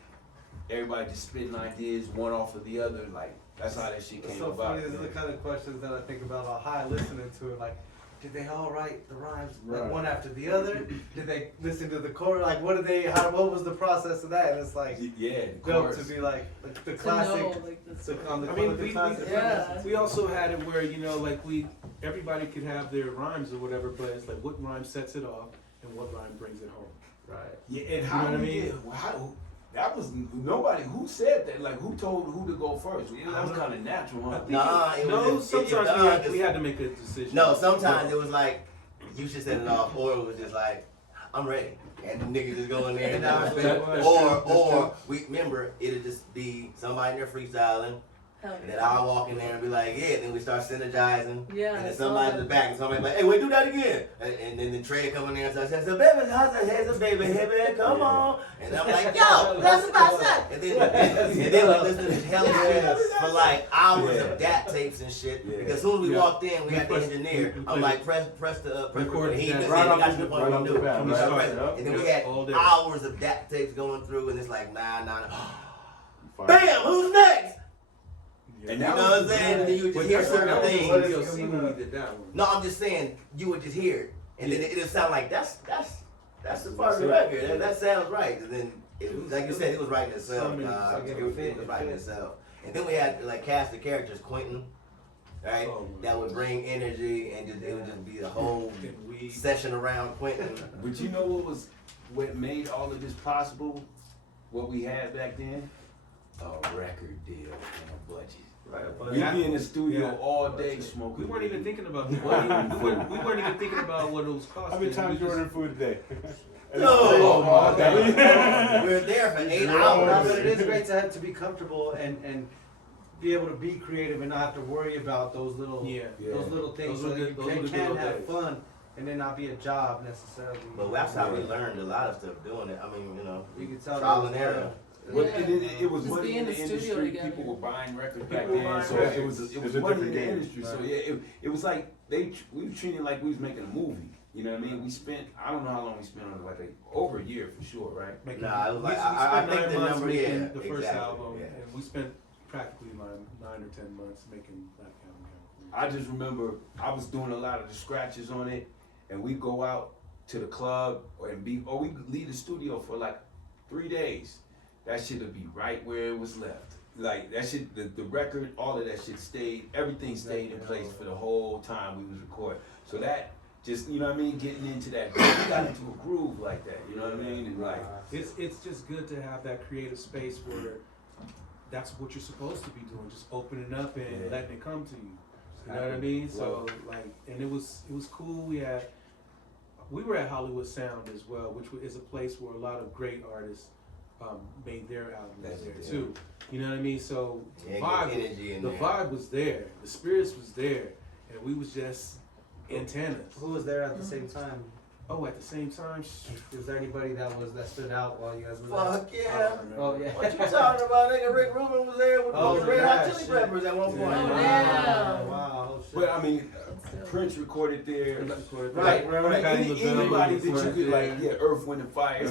Everybody just spitting ideas, one off of the other. Like that's how that shit came It's so about. funny. These are the kind of questions that I think about while high listening to it. Like, did they all write the rhymes like one after the other? Did they listen to the chorus? Like, what was the process of that? And it's like, yeah, the dope chorus. to be like the classic. We also had it where, you know, like everybody could have their rhymes or whatever, but it's like what rhyme sets it off and what rhyme brings it home. Right. Yeah, and You how know what I we mean? did, that was nobody who said that. Like who told who to go first? That was kind of natural, huh? Sometimes we had to make a decision. No, sometimes it was like you should set it off, or it was just like I'm ready, and the nigga just go in there and or we remember it'd just be somebody in there freestyling. And then I'll walk in there and be like, yeah, and then we start synergizing. Yeah. And then somebody in the back, and somebody like, hey, wait, do that again. And then the Trey come in there and says, so baby, how's the heads of baby, hey, come on. And I'm like, yo, that's about that. And then we listen to hella shit for like hours of DAT tapes and shit. Because as soon as we walked in, we had the engineer. I'm like, press the record. He got to the point where we knew. And then we had hours of DAT tapes going through, and it's like, nah. Bam, who's next? And you know what I'm saying? And then you would just hear certain things. No, I'm just saying you would just hear it, and then it'll sound like that's the part of the record. That sounds right. And then, like you said, it was writing itself. It was writing itself. And then we had like cast the characters, Quentin, right? That would bring energy, and it would just be a whole session around Quentin. But you know what made all of this possible? What we had back then? A record deal and a budget. Right, we'd be in the studio all day smoking. We weren't even thinking about that. We weren't even thinking about what it was costing. How many times you ordering food a day? No, we're there for 8 hours. But it is great to be comfortable and be able to be creative and not have to worry about those little things. So you can have fun and then not be a job necessarily. But that's how we learned a lot of stuff doing it. I mean, you know, you can tell trial and error. It was money in the industry. People were buying records back then, so it was money in the industry. So yeah, it was like we were treating it like we was making a movie. You know what I mean? We spent, I don't know how long we spent on it, like over a year for sure, right? Nah, it was like I think the number, the first album, and we spent practically 9 or 10 months making Black Album. I just remember I was doing a lot of the scratches on it, and we go out to the club we leave the studio for like 3 days. That shit would be right where it was left. Like that shit, the record, all of that shit stayed, everything stayed in place for the whole time we was recording. So that just, you know what I mean, getting into that, we got into a groove like that, you know what I mean? And like, it's just good to have that creative space where that's what you're supposed to be doing, just opening up and letting it come to you. You know what I mean? So like, and it was cool. We were at Hollywood Sound as well, which is a place where a lot of great artists made their albums there too. You know what I mean? So the vibe was there, the spirits was there, and we was just antennas. Who was there at the same time? Oh, at the same time, is there anybody that stood out while you guys were there? Fuck yeah! Oh yeah! What you talking about? Nigga, Rick Rubin was there with the Red Hot Chili Peppers at one point. Wow! But I mean, Prince recorded there. Right. Anybody that you could like, Earth, Wind and Fire.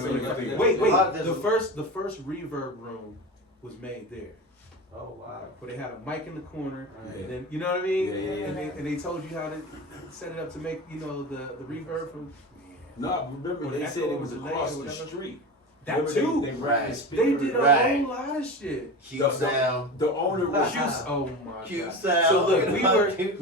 Wait. The first reverb room was made there. Oh wow! Where they had a mic in the corner, and then you know what I mean. And they told you how to set it up to make the reverb from. No, remember they said it was across the street. That too. They did a Right. whole lot of shit. Q Sound. The owner was Oh my Q god. Sound. So look, we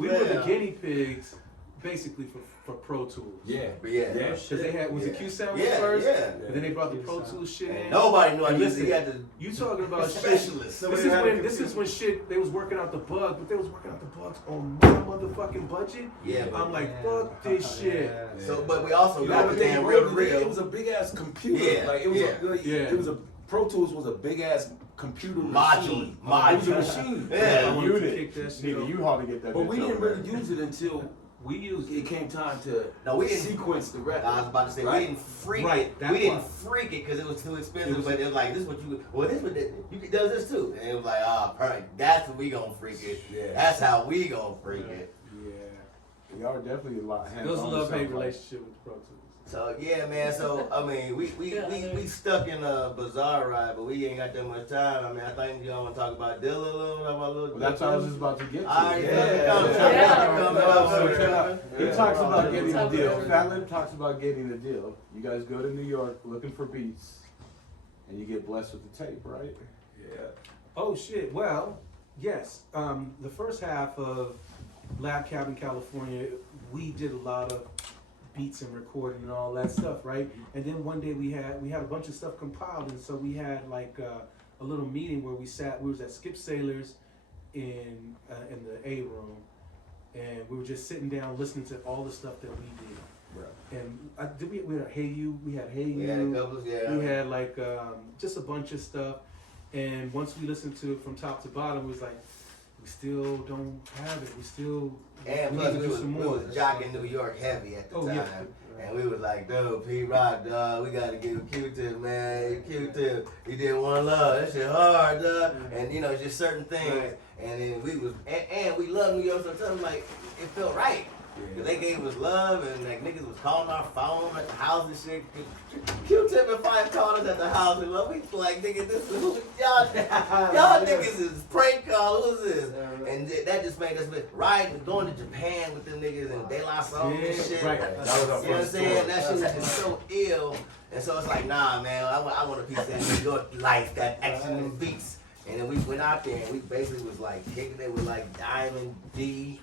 were the Sound. guinea pigs, basically for Pro Tools. Yeah. Yeah. Because they had was it Q Sound Yeah, first, yeah. and then they brought the Pro Tools shit in. Nobody knew I And used to. listen, You had to. you talking about shit? Specialists. This is when shit they was working out the bug, but they was working out the bugs on my motherfucking budget. Yeah. I'm like, fuck this shit. So, but we also You know got what the they damn were? real. It was a big ass computer. Yeah, Like it was yeah. it was a Pro Tools was a big ass computer Module. machine. It was a machine. Yeah. I wanted to Unit. kick that shit Need a off. U-Haul to get that. But we bitch didn't over really use it until We used it came time to No, we didn't. sequence the record. I was about to say Right. we didn't freak Right, it. that We didn't part. freak it because it was too expensive. It was- but it was like this is what you. Well, this what you does this too. And it was like, perfect. That's what we gonna freak it. Yeah. That's how we gonna freak it. Yeah. Y'all are definitely a lot hands-on. It was a love-hate stuff. relationship with Pro Tools. So yeah, man. So I mean, we stuck in a bizarre ride, but we ain't got that much time. I mean, I think y'all want to talk about Dilla a little, talk about a little. Well, that's what I was just about to get to. All right, He talks about getting a Talk deal. about it. Fat Lip talks about getting a deal. You guys go to New York looking for beats, and you get blessed with the tape, right? Yeah. Oh shit. Well, yes. The first half of Lab Cabin California, we did a lot of beats and recording and all that stuff, right? And then one day we had a bunch of stuff compiled, and so we had like a little meeting where we was at Skip Sailor's in the A room, and we were just sitting down listening to all the stuff that we did. Right. And we had Hey You, we had Hey You. We had a couple, yeah. We had like just a bunch of stuff, and once we listened to it from top to bottom, it was like we still don't have it. We still And we plus, need to do some we more. was jocking New York heavy at the Oh, time. yeah. And we was like, dude, P-Rock, dog, we gotta give Q-Tip, man. Q-Tip, he did One Love. That shit hard, dog. And, you know, just certain things. Right. And then we was, and we love New York, so something like, it felt right. Cause they gave us love, and like niggas was calling our phone at the house and shit. Q-Tip and Five called us at the house, and we was like, nigga, this is y'all niggas is prank call. Who's this? And that just made us riding, going to Japan with them niggas and De La Soul and shit. Right. You know what I'm saying? That shit is so ill, and so it's like, nah, man, I want a piece of that New York life, that action and beats. And then we went out there and we basically was like kicking it with like Diamond D.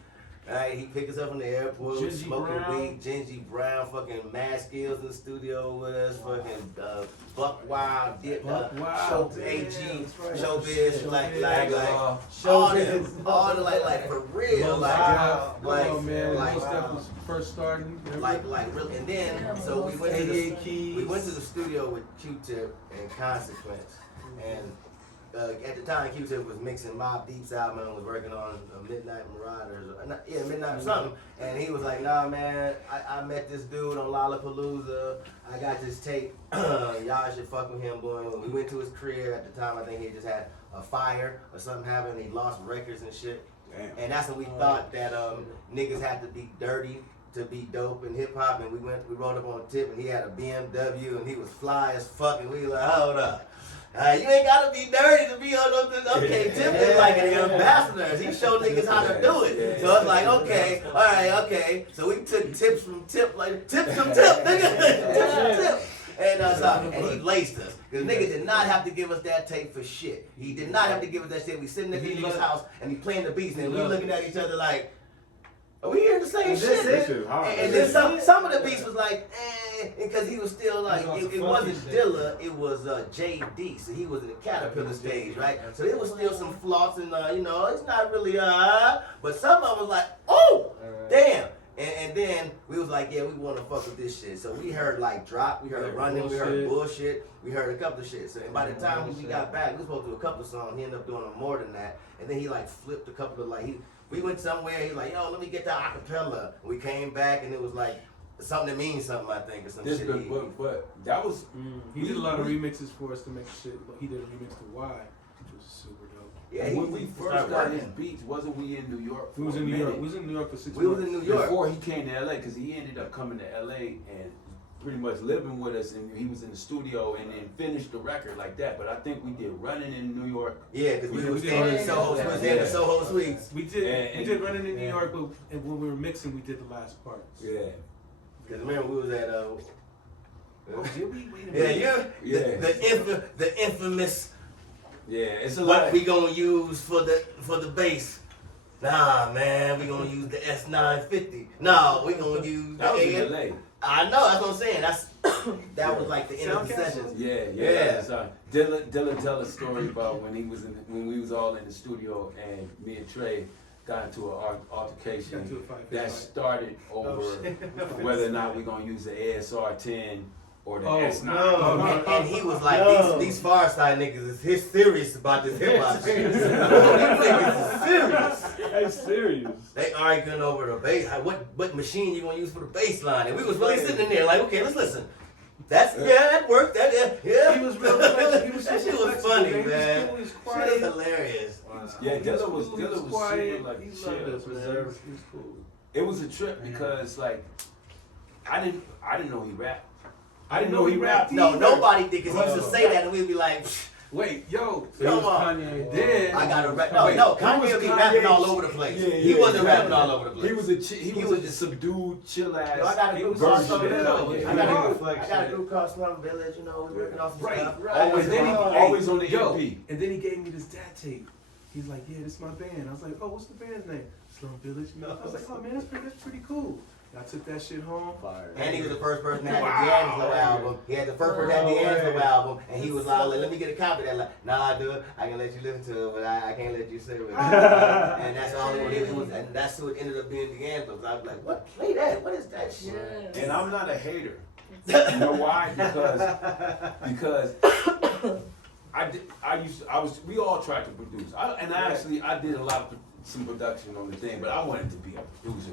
Right, he picked us up from the airport, Gingy smoking Brown. weed, Gingy Brown, fucking Mad Skills in the studio with us, fucking Buck Wild, Buck Wild, Show yeah, AG, that's right. Showbiz, like Showbiz. all the like for real, like Oh man, like when those stuff was first starting. like really, and then so we went to 88 keys. we went to the studio with Q-Tip and Consequence, and at the time Q-Tip was mixing Mobb Deep's album and was working on Midnight Marauders, Midnight something, and he was like, nah man, I met this dude on Lollapalooza, I got this tape, y'all should fuck with him, boy. When we went to his crib at the time, I think he had just had a fire or something happened, he lost records and shit. Damn. And that's when we thought that niggas had to be dirty to be dope in hip hop, and we rode up on Tip, and he had a BMW, and he was fly as fuck, and we were like, hold up. You ain't gotta be dirty to be on those. Okay, Tip is like an ambassador. He showed niggas how to do it. So it's like, okay, all right, okay. So we took tips from Tip, like tips from Tip, nigga, tips from Tip. And he laced us. Because nigga did not have to give us that tape for shit. He did not have to give us that shit. We sitting in the nigga's house and he playing the beats and we looking at each other like, are we hearing the same shit? This is hard. And then some of the beats was like, because he was still like, it wasn't Dilla, it was JD. So he was in the Caterpillar stage, right? So there was still some flaws and, you know, it's not really, but some of them was like, oh, damn. And then we was like, yeah, we want to fuck with this shit. So we heard like Drop, we heard Running, we heard Bullshit, we heard a couple of shit. So and by the time we got back, we were supposed to do a couple of songs. He ended up doing more than that. And then he like flipped a couple of like, we went somewhere, he was like, yo, let me get that acapella. We came back and it was like something that means something, I think, or some shit. But that was He did a lot of remixes for us to make shit. He did a remix to Why, which was super dope. Yeah, when we first started got his working. beats, wasn't we in New York? We was in New York. We was in New York for 6 months. We was in New York. Before he came to LA, because he ended up coming to LA and pretty much living with us, and he was in the studio and then finished the record like that. But I think we did Running in New York. Yeah, because we We was did staying in Running. Soho, we was staying in Soho Suites. We did. We did Running in New Yeah. York, but and when we were mixing, we did the last parts. Yeah. Because remember, we was at The infamous. Yeah, it's a What lot. we gonna use for the bass? Nah, man, we gonna use the S950. No, we gonna use That was the in LA. I know, that's what I'm saying. That was like the end of the sessions. Yeah. So Dylan tell a story about when we was all in the studio and me and Trey got into an altercation that started over whether or not we're gonna use the ASR 10 or the S9. No. And he was like, these Pharcyde niggas is serious about this hip hop shit. These niggas is serious. Hey, serious. They arguing over the bass. What machine you gonna use for the bass line? And we was really sitting in there like, okay, let's listen. That worked. Yeah. He was real flexible. That shit was funny, man. He was Shit quiet. is hilarious. Yeah, Dylan was quiet. super like He chill. loved us, man. He was cool. It was a trip because like I didn't know he rapped. I didn't know he rapped. No, nobody did, because he used to say that and we'd be like, Wait, yo. Come on. Kanye then. I gotta rap. No, Kanye would be rapping all over the place. He wasn't rapping all over the place. He was a subdued, chill ass. I got a group version called of Slump Dylan. Village. Yeah. I got a group called Slump Village, you know, we working off some stuff. Always on the Yo, EP. and then he gave me this dad tape. He's like, yeah, this is my band. I was like, oh, what's the band's name? Slum Village. I was like, oh man, that's pretty cool. I took that shit home. And he was the first person that had the D'Angelo album. He had the first person that had the D'Angelo album, and he was like, let me get a copy of that. Like, nah, dude, I can let you listen to it, but I can't let you sit with it. And that's all it was. And that's who it ended up being D'Angelo. So I was like, what? Play that. What is that shit? And I'm not a hater. You know why? Because we all tried to produce. I did a lot of some production on the thing, but I wanted to be a producer.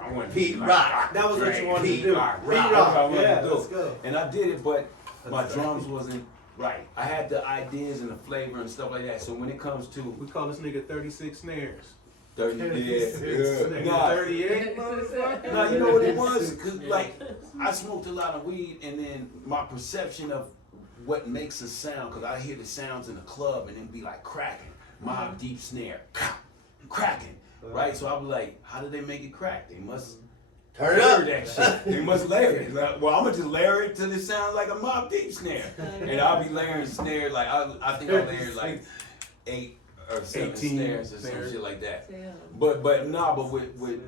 I wanted to Pete be like Rock. That was what you wanted to Pete do. Rock. Pete Rock. Rock. That's what I wanted Yeah, to do. let's go. And I did it, but my drums wasn't right. I had the ideas and the flavor and stuff like that. So when it comes to We call this nigga 36 snares. 30, Nigga, nah, 38. no, you know what it was? Cause like I smoked a lot of weed, and then my perception of what makes a sound, cause I hear the sounds in the club and it be like cracking, Mob Deep snare, cracking, right? So I was like, how do they make it crack? They must Turn it up. that shit. They must layer it. Like, well, I'm gonna just layer it till it sounds like a Mob Deep snare, and I'll be layering snare like I think I layered like 8 or 7 18 snares or some snares. shit like that. Yeah. But with 18 Dilla,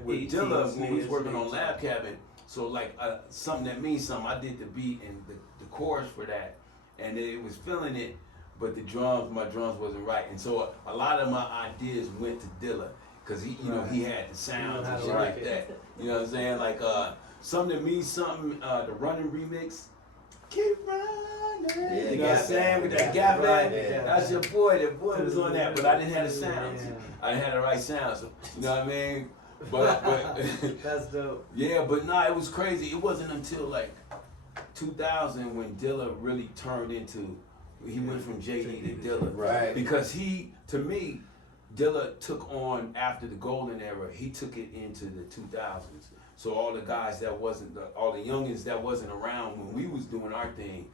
when we was snares, working on 18. Lab Cabin, so like something that means something, I did the beat and the chorus for that, and it was feeling it, but my drums wasn't right, and so a lot of my ideas went to Dilla, cause he had the sounds and shit like that. You know what I'm saying? Like something that means something. The Running remix. Keep running. Yeah, You know what I'm saying? With that gap Right, back. yeah. That's your boy. That boy was on that, but I didn't have the sounds. Yeah. I didn't have the right sounds. You know what I mean? But That's dope. yeah, but nah, it was crazy. It wasn't until like 2000 when Dilla really turned into. He went from JD to Dilla. Right. Because to me, Dilla took on after the golden era. He took it into the 2000s. So all the guys that all the youngins that wasn't around when we was doing our thing,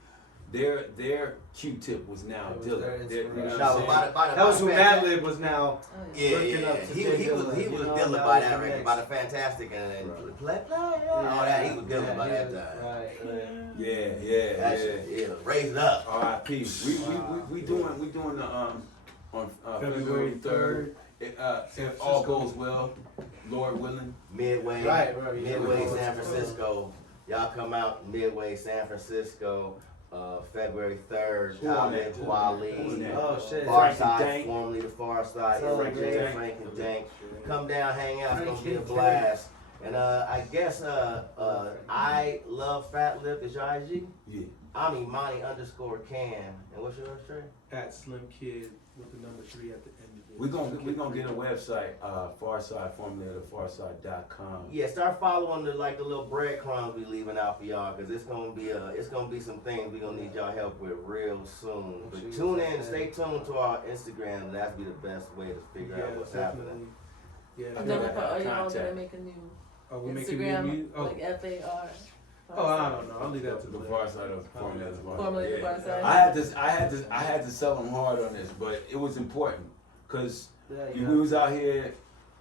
their Q-tip was now That was Dilla. their You know inspiration. what I'm saying? That was who Madlib was now. Yeah, Working up to he J. was Dilla, you know, Dilla that by was that the record, next. by the Fantastic and play, all that. He was Dilla by that time. Right. Yeah. That shit, yeah, raise it up. R.I.P. We doing the on February 3rd. If all goes well, Lord willing. Midway, Right. Midway, San Francisco. Y'all come out Midway, San Francisco, February 3rd. Out in Wally. Oh shit. Pharcyde, formerly the Pharcyde, Frank and Dank. Frank and Dank. Come down, hang out. It's gonna be a blast. And I guess I love Fat Lip. Is your IG? Yeah. I'm Imani _Cam. And what's yours, Trey? At Slimk with the number 3 at the end of it. We're gonna get a website, Pharcyde, formerly of Pharcyde.com. Yeah, start following the little breadcrumbs we leaving out for y'all, cause it's gonna be some things we gonna need y'all help with real soon. But tune in, stay tuned to our Instagram. That'd be the best way to figure out what's happening. Yeah. I No, know but that are y'all contact. gonna make a new Are we making new Instagram, music? Oh, like FAR? oh, I don't know. I'll leave that to The the Pharcyde of formerly of Formerly the Pharcyde. I had to sell them hard on this, but it was important because we was out here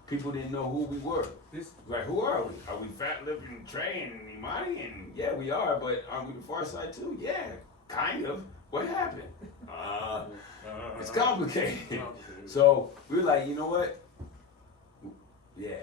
people didn't know who we were. This Like, who are we? Are we Fat Lip and Trey and Imani? And yeah, we are, but are we the Pharcyde too? Yeah, kind of. What happened? It's complicated. So we were like, you know what? Yeah.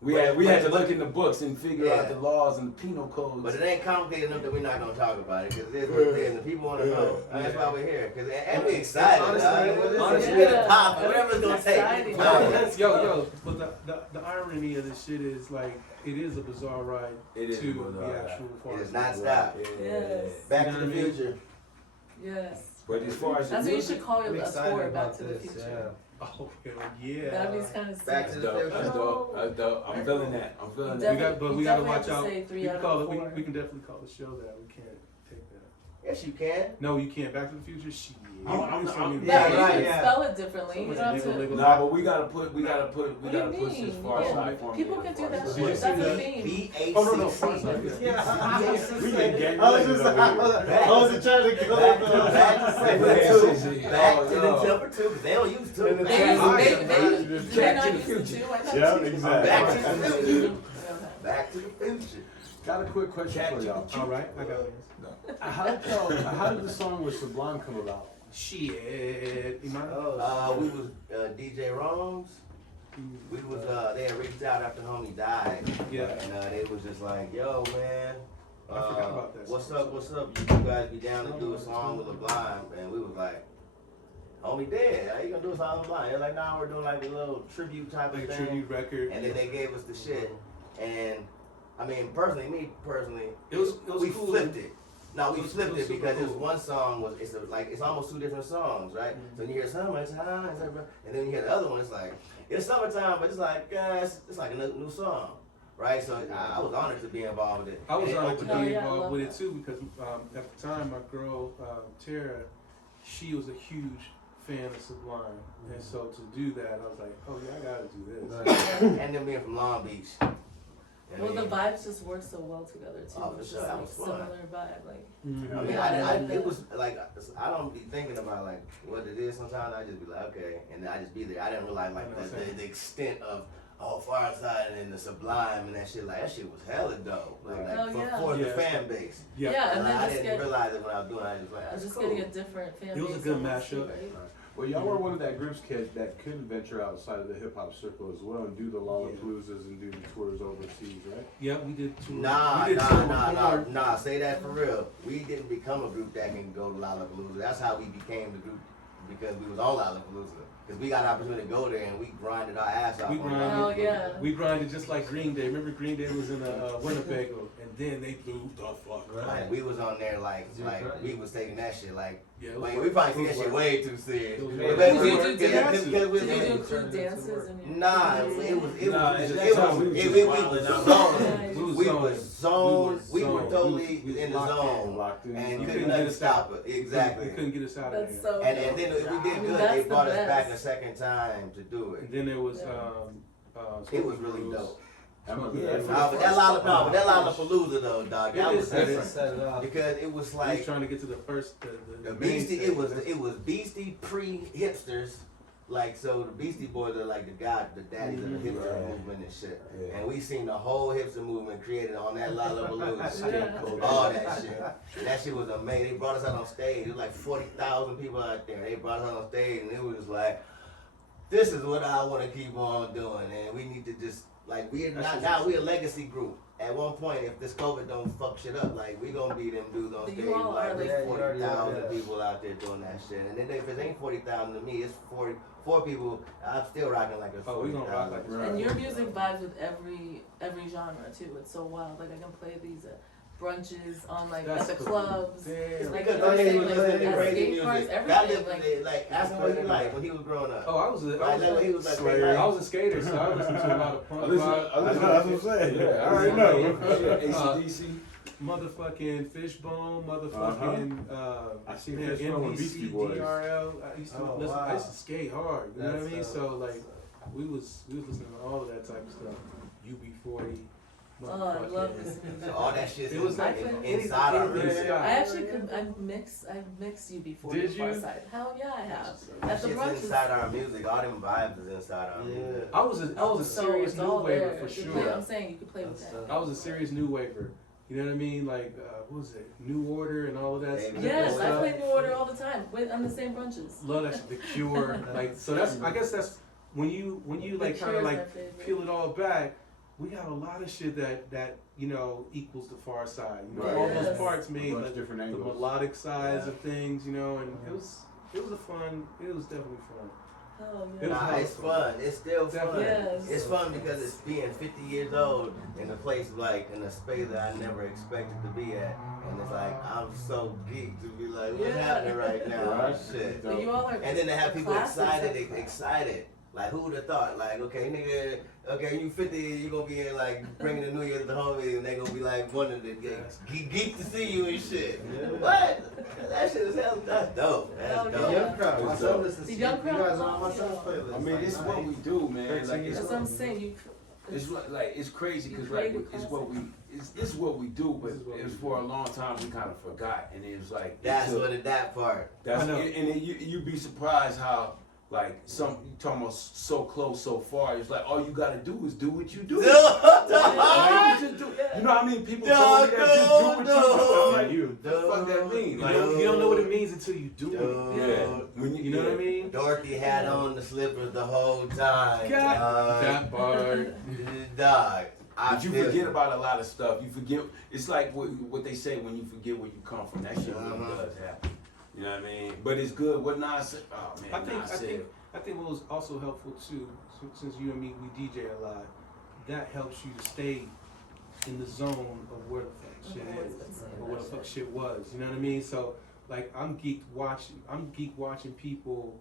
We had to look in the books and figure out the laws and the penal codes. But it ain't complicated enough that we're not gonna talk about it, because it is what it is, and people wanna know. That's why we're here, and we excited. Honestly, yeah. pop, whatever it's gonna take. Exciting. yo, but the irony of this shit is like it is a bizarre ride It is to a bizarre the ride. actual It farm. is not stop. Yes. Back You to know the what I mean? future. Yes. But as far as That's the what you music, should call I'm your excited tour, Back about to the this, Future. Oh yeah. That'd be kind of sick. Back to that's the dope. That's future. dope. That's dope. I'm feeling that. I'm feeling You that. We gotta definitely watch have out. to say 3 We out can call of it. 4. We can definitely call the show that. We can't take that. Yes, you can. No, you can't. Back to the Future. Shit. I'm- Yeah, you right, can yeah. spell it differently. You don't have to. Legal. Nah, but we gotta push What do you this mean? far Yeah. side for People can do that Did shit. you That's see a the theme. BACC. Oh no, Pharcyde. Yeah, We get gang I was related just, over here. I wasn't trying to go Back with to Yeah. back to the Oh, temper too, because they don't use two. And the They Back use, to the they Back not to the use the Future. two. I thought Yeah, you- exactly. Back to the future. Okay. Back to the future. Got a quick question for y'all. All right, I got it. How did the song with Sublime come about? Shit. Imani? We was DJ Rome's. We was they had reached out after homie died. Yeah. And they was just like, yo man, I forgot about that. what's up? You guys be down to do a song with LeBron? And we was like, homie dead. How you gonna do a song with LeBron? They're like, nah, we're doing like a little tribute type Like of a thing. tribute record. And then they gave us the shit. And I mean, me personally, It was we cool. flipped it. No, we It was flipped it super because this cool. one song it's almost 2 different songs, right? Mhm. So you hear summertime, and then you hear the other one. It's like it's summertime, but it's like it's like a new song, right? So I was honored to be involved with it. I was And it honored to opened be yeah, I involved love with that. it too because at the time my girl Tara, she was a huge fan of Sublime, and so to do that I was like, oh yeah, I gotta do this. and then being from Long Beach. I Well, the mean, vibes just work so well together too. Oh, for It's sure, just that like was fun. similar vibe. Like I mean, Yeah, it was like I don't be thinking about like what it is. Sometimes I just be like, okay, and then I just be there. I didn't realize like the extent of Pharcyde and the Sublime and that shit. Like that shit was hella dope. Like Oh, yeah. for the Yeah. fan base. Yeah. yeah, and I then just didn't get realize it when I was doing it. I just like, that's just cool. getting a different fan It was a base good on the mashup. street, right? Well, y'all were one of that group's kids that could venture outside of the hip hop circle as well and do the Lollapaloozas and do the tours overseas, right? Yeah, we did tour. Nah, we did tour nah. before. Say that for real. We didn't become a group that can go to Lollapalooza. That's how we became the group, because we was on Lollapalooza. Because we got an opportunity to go there and we grinded our ass off. We on grinded. Oh Lollapalooza. yeah. We grinded just like Green Day. Remember Green Day was in Winnebago, and then they blew the fuck. Like we was on there like we was taking that shit like. Yeah, it was Like, work. we probably see It that was shit work. way too serious. It was But work. then Did we you were- do because- dances? because we- Did you do we- crew dances? And Nah, it was Nah, it was it's it just was we was it just was wilding out. zoned. We was We zoned. was zoned. We were zoned. totally We was in the Locked in, zone, locked in. and You you couldn't couldn't get nothing us stop it. They Exactly. couldn't get us out of that's there. so. And then if we did good, they That's brought the us back a best. second time to do And it. then there was Yeah. It was really dope. I remember Yeah, that. Nah, but that Lollapalooza though, dog, that It was is set different Set it up. because it was I was like trying to get to the first. the main Beastie. stage. It was Beastie pre-hipsters. Like, so the Beastie Boys are like the daddies of the hipster Right. movement and shit. Yeah. And we seen the whole hipster movement created on that Lollapalooza. Yeah. All that shit. And that shit was amazing. They brought us out on stage. There was like 40,000 people out there. They brought us out on stage and it was like, this is what I want to keep on doing. And we need to just, like, we're a legacy group. At one point, if this COVID don't fuck shit up, like, we gonna be them dudes on You stage, all like, are, like, there's you already are, 40,000 yeah. people out there doing that shit. And then if it ain't 40,000 to me, it's 44 people. I'm still rocking like a 40,000. Oh, we gonna rock like Right. And your music vibes with every genre too. It's so wild. Like I can play these at brunches, on like That's at the cool. clubs. Damn. Like Because you know what I'm he saying? was Like listening to at crazy skate parks, music. God everything. lived, like, ask him what he liked when he was growing up. Oh, I was a Like, he was like, Slayer. I was a skater, so I listened to a lot of punk rock. That's what I'm saying. Yeah, I already know. ACDC. Motherfucking Fishbone, motherfucking I seen Fishbone with Beastie Boys. DRL. I used to Oh, listen. wow. I used to skate hard. You know what I mean? That's, So like, we was listening to all of that type of stuff. UB40, Oh, I love this music. So all that shit It was like inside our anything- music. I actually could. I've mixed you before. Did the you? Pharcyde. Hell yeah, I have. That At the shit's brunches. inside our music. All them vibes is inside our music. I was a So serious it's new all waver there. for You sure. play- I'm saying you could play with that. I was a serious new waver. You know what I mean? Like, what was it? New Order and all of that Baby. Yes, I stuff. play New Order all the time on the same brunches. Love that shit. The Cure. Like, so that's, I guess that's, when you like kind Cure of is like my favorite. peel it all back, we got a lot of shit that you know, equals the Pharcyde. You know, Right. all those Yes. parts made Bunch like, of different the angles. melodic sides of things, you know, and it was definitely fun. Hell It was Nah, hella it's fun. It's still fun. Definitely. Yes. It's fun because it's being 50 years old in a place like in a space that I never expected to be at, and it's like I'm so geeked to be like, what's Yeah. happening right now? Right. Shit. But you all are. And then to have people classics. excited. Like, who would have thought? Like, okay, nigga, okay, you 50, you gonna be in, like, bringing the New Year to the homies, and they gonna be, like, wanting to geek to see you and shit. What? That shit is hell, that's dope. That's Hell dope. The young crowd. My It's son dope. listens to The you. young You crowd guys are on my loves son's you. playlist. I mean, this is what we do, man. Like, That's what I'm saying. You. it's it's crazy You because like created it's what we this is what we do, but it was for a long time we kind of forgot, and it was like That's until- what it, that part. That's I know. and then you'd be surprised how like you talking about so close so far. It's like all you gotta do is do what you do. Like, you just do. You know what I mean? People told me that just do what you do. I'm like, You. what the fuck that mean? You Like, don't know what it means until you do it. yeah. When You know what I mean? Dorothy had on the slippers the whole time. That part. Dog. I But you feel forget about a lot of stuff. You forget. It's like what they say when you forget where you come from. That shit really does happen. You know what I mean? But it's good. What Nas said. Oh man, I think what was also helpful too, since you and me we DJ a lot, that helps you to stay in the zone of where the fuck shit is, or where the fuck shit was. You know what I mean? So like I'm geek watching people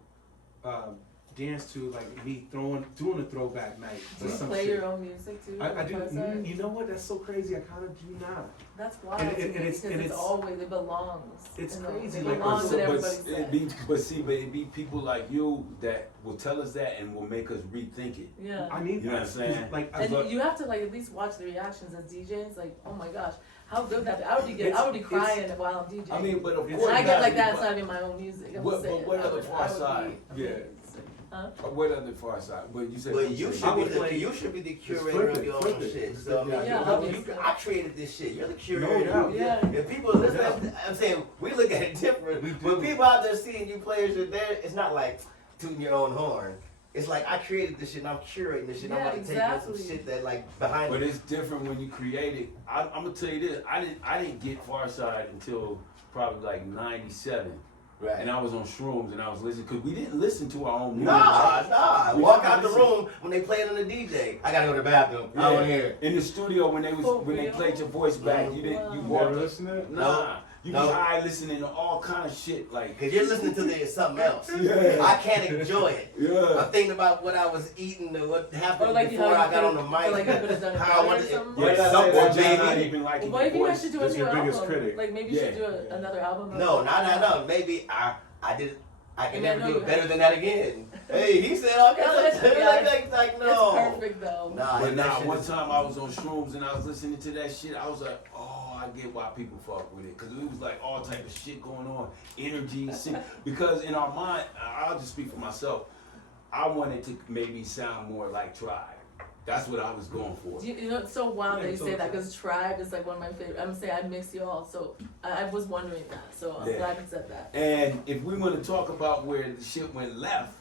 dance to like me doing a throwback night. Do you or some play shit. your own music too? I do. Pharcyde? You know what? That's so crazy. I kind of do not. That's wild And to me it's- because and it's it's- always it belongs. it's You know, crazy, It like, belongs so- with but everybody's set. it be people like you that will tell us that and will make us rethink it. Yeah. I need. You know what I'm saying? Like And you have to like at least watch the reactions as DJs. Like, oh my gosh, how good that! I would be It's- crying while I'm DJing. I mean, but of It's- course, and I you get gotta like be- that. It's not even my own music. I'm But saying. what I other would Pharcyde? be Yeah. amazing. Huh? What other Pharcyde? But you said. But you should I be would the play- you should be the flip curator it, of your flip own it. shit. So I mean, Yeah, you know, obviously. I created this shit. You're the No curator. doubt. Yeah. If people listen, I'm saying we look at it different. We When do. people out there seeing you play your shit, there, it's not like tooting your own horn. It's like I created this shit and I'm curating this shit. And I'm Yeah, about to take exactly. some shit that like behind But it. it's different when you create it. I'm gonna tell you this. I didn't get Pharcyde until probably like '97, Right. and I was on shrooms and I was listening because we didn't listen to our own music. Nah. We Walk never out the listened. room when they play it on the DJ. I gotta go to the bathroom. I don't wanna hear it. In the studio when they For when they real? played your voice back, you didn't you Wow. walked. Never listen to it? Nah, you No. be high listening to all kind of shit like. Cause you're listening to something else. Yeah. I can't enjoy it. Yeah. I'm thinking about what I was eating and what happened Or like before how I you got on the could've- mic. or like you could've done it how I better or wanted something? Yeah, like that's something, or just not baby. even liking Well, maybe your you voice. should do a That's new your album. biggest critic. Like maybe you should Yeah. do another album. No, not. Maybe I did. I can Yeah, never no, do you it better have- than that again. Hey, he said all kinds of shit like no. It's perfect though. Nah, But that nah, shit one is- time I was on shrooms and I was listening to that shit. I was like, oh, I get why people fuck with it, cause it was like all type of shit going on, energy, because in our mind, I'll just speak for myself. I wanted to maybe sound more like Tribe. That's what I was going for. You know, it's so wild Yeah, that you so say that true. because Tribe is like one of my favorite. I'm saying I mix you all, so I was wondering that. So I'm Yeah. glad you said that. And if we want to talk about where the shit went left,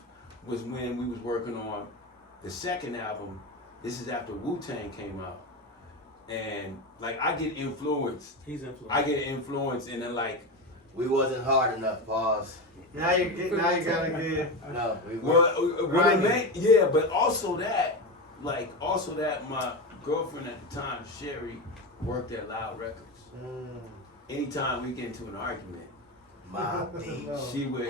was when we was working on the second album. This is after Wu-Tang came out, and like I get influenced. He's influenced. I get influenced, and then like. We wasn't hard enough. Pause. Now you gotta get. No, we Well, weren't. what it Grinding. meant, yeah, but also that my girlfriend at the time, Sherry, worked at Loud Records. Anytime we get into an argument, My beat. she would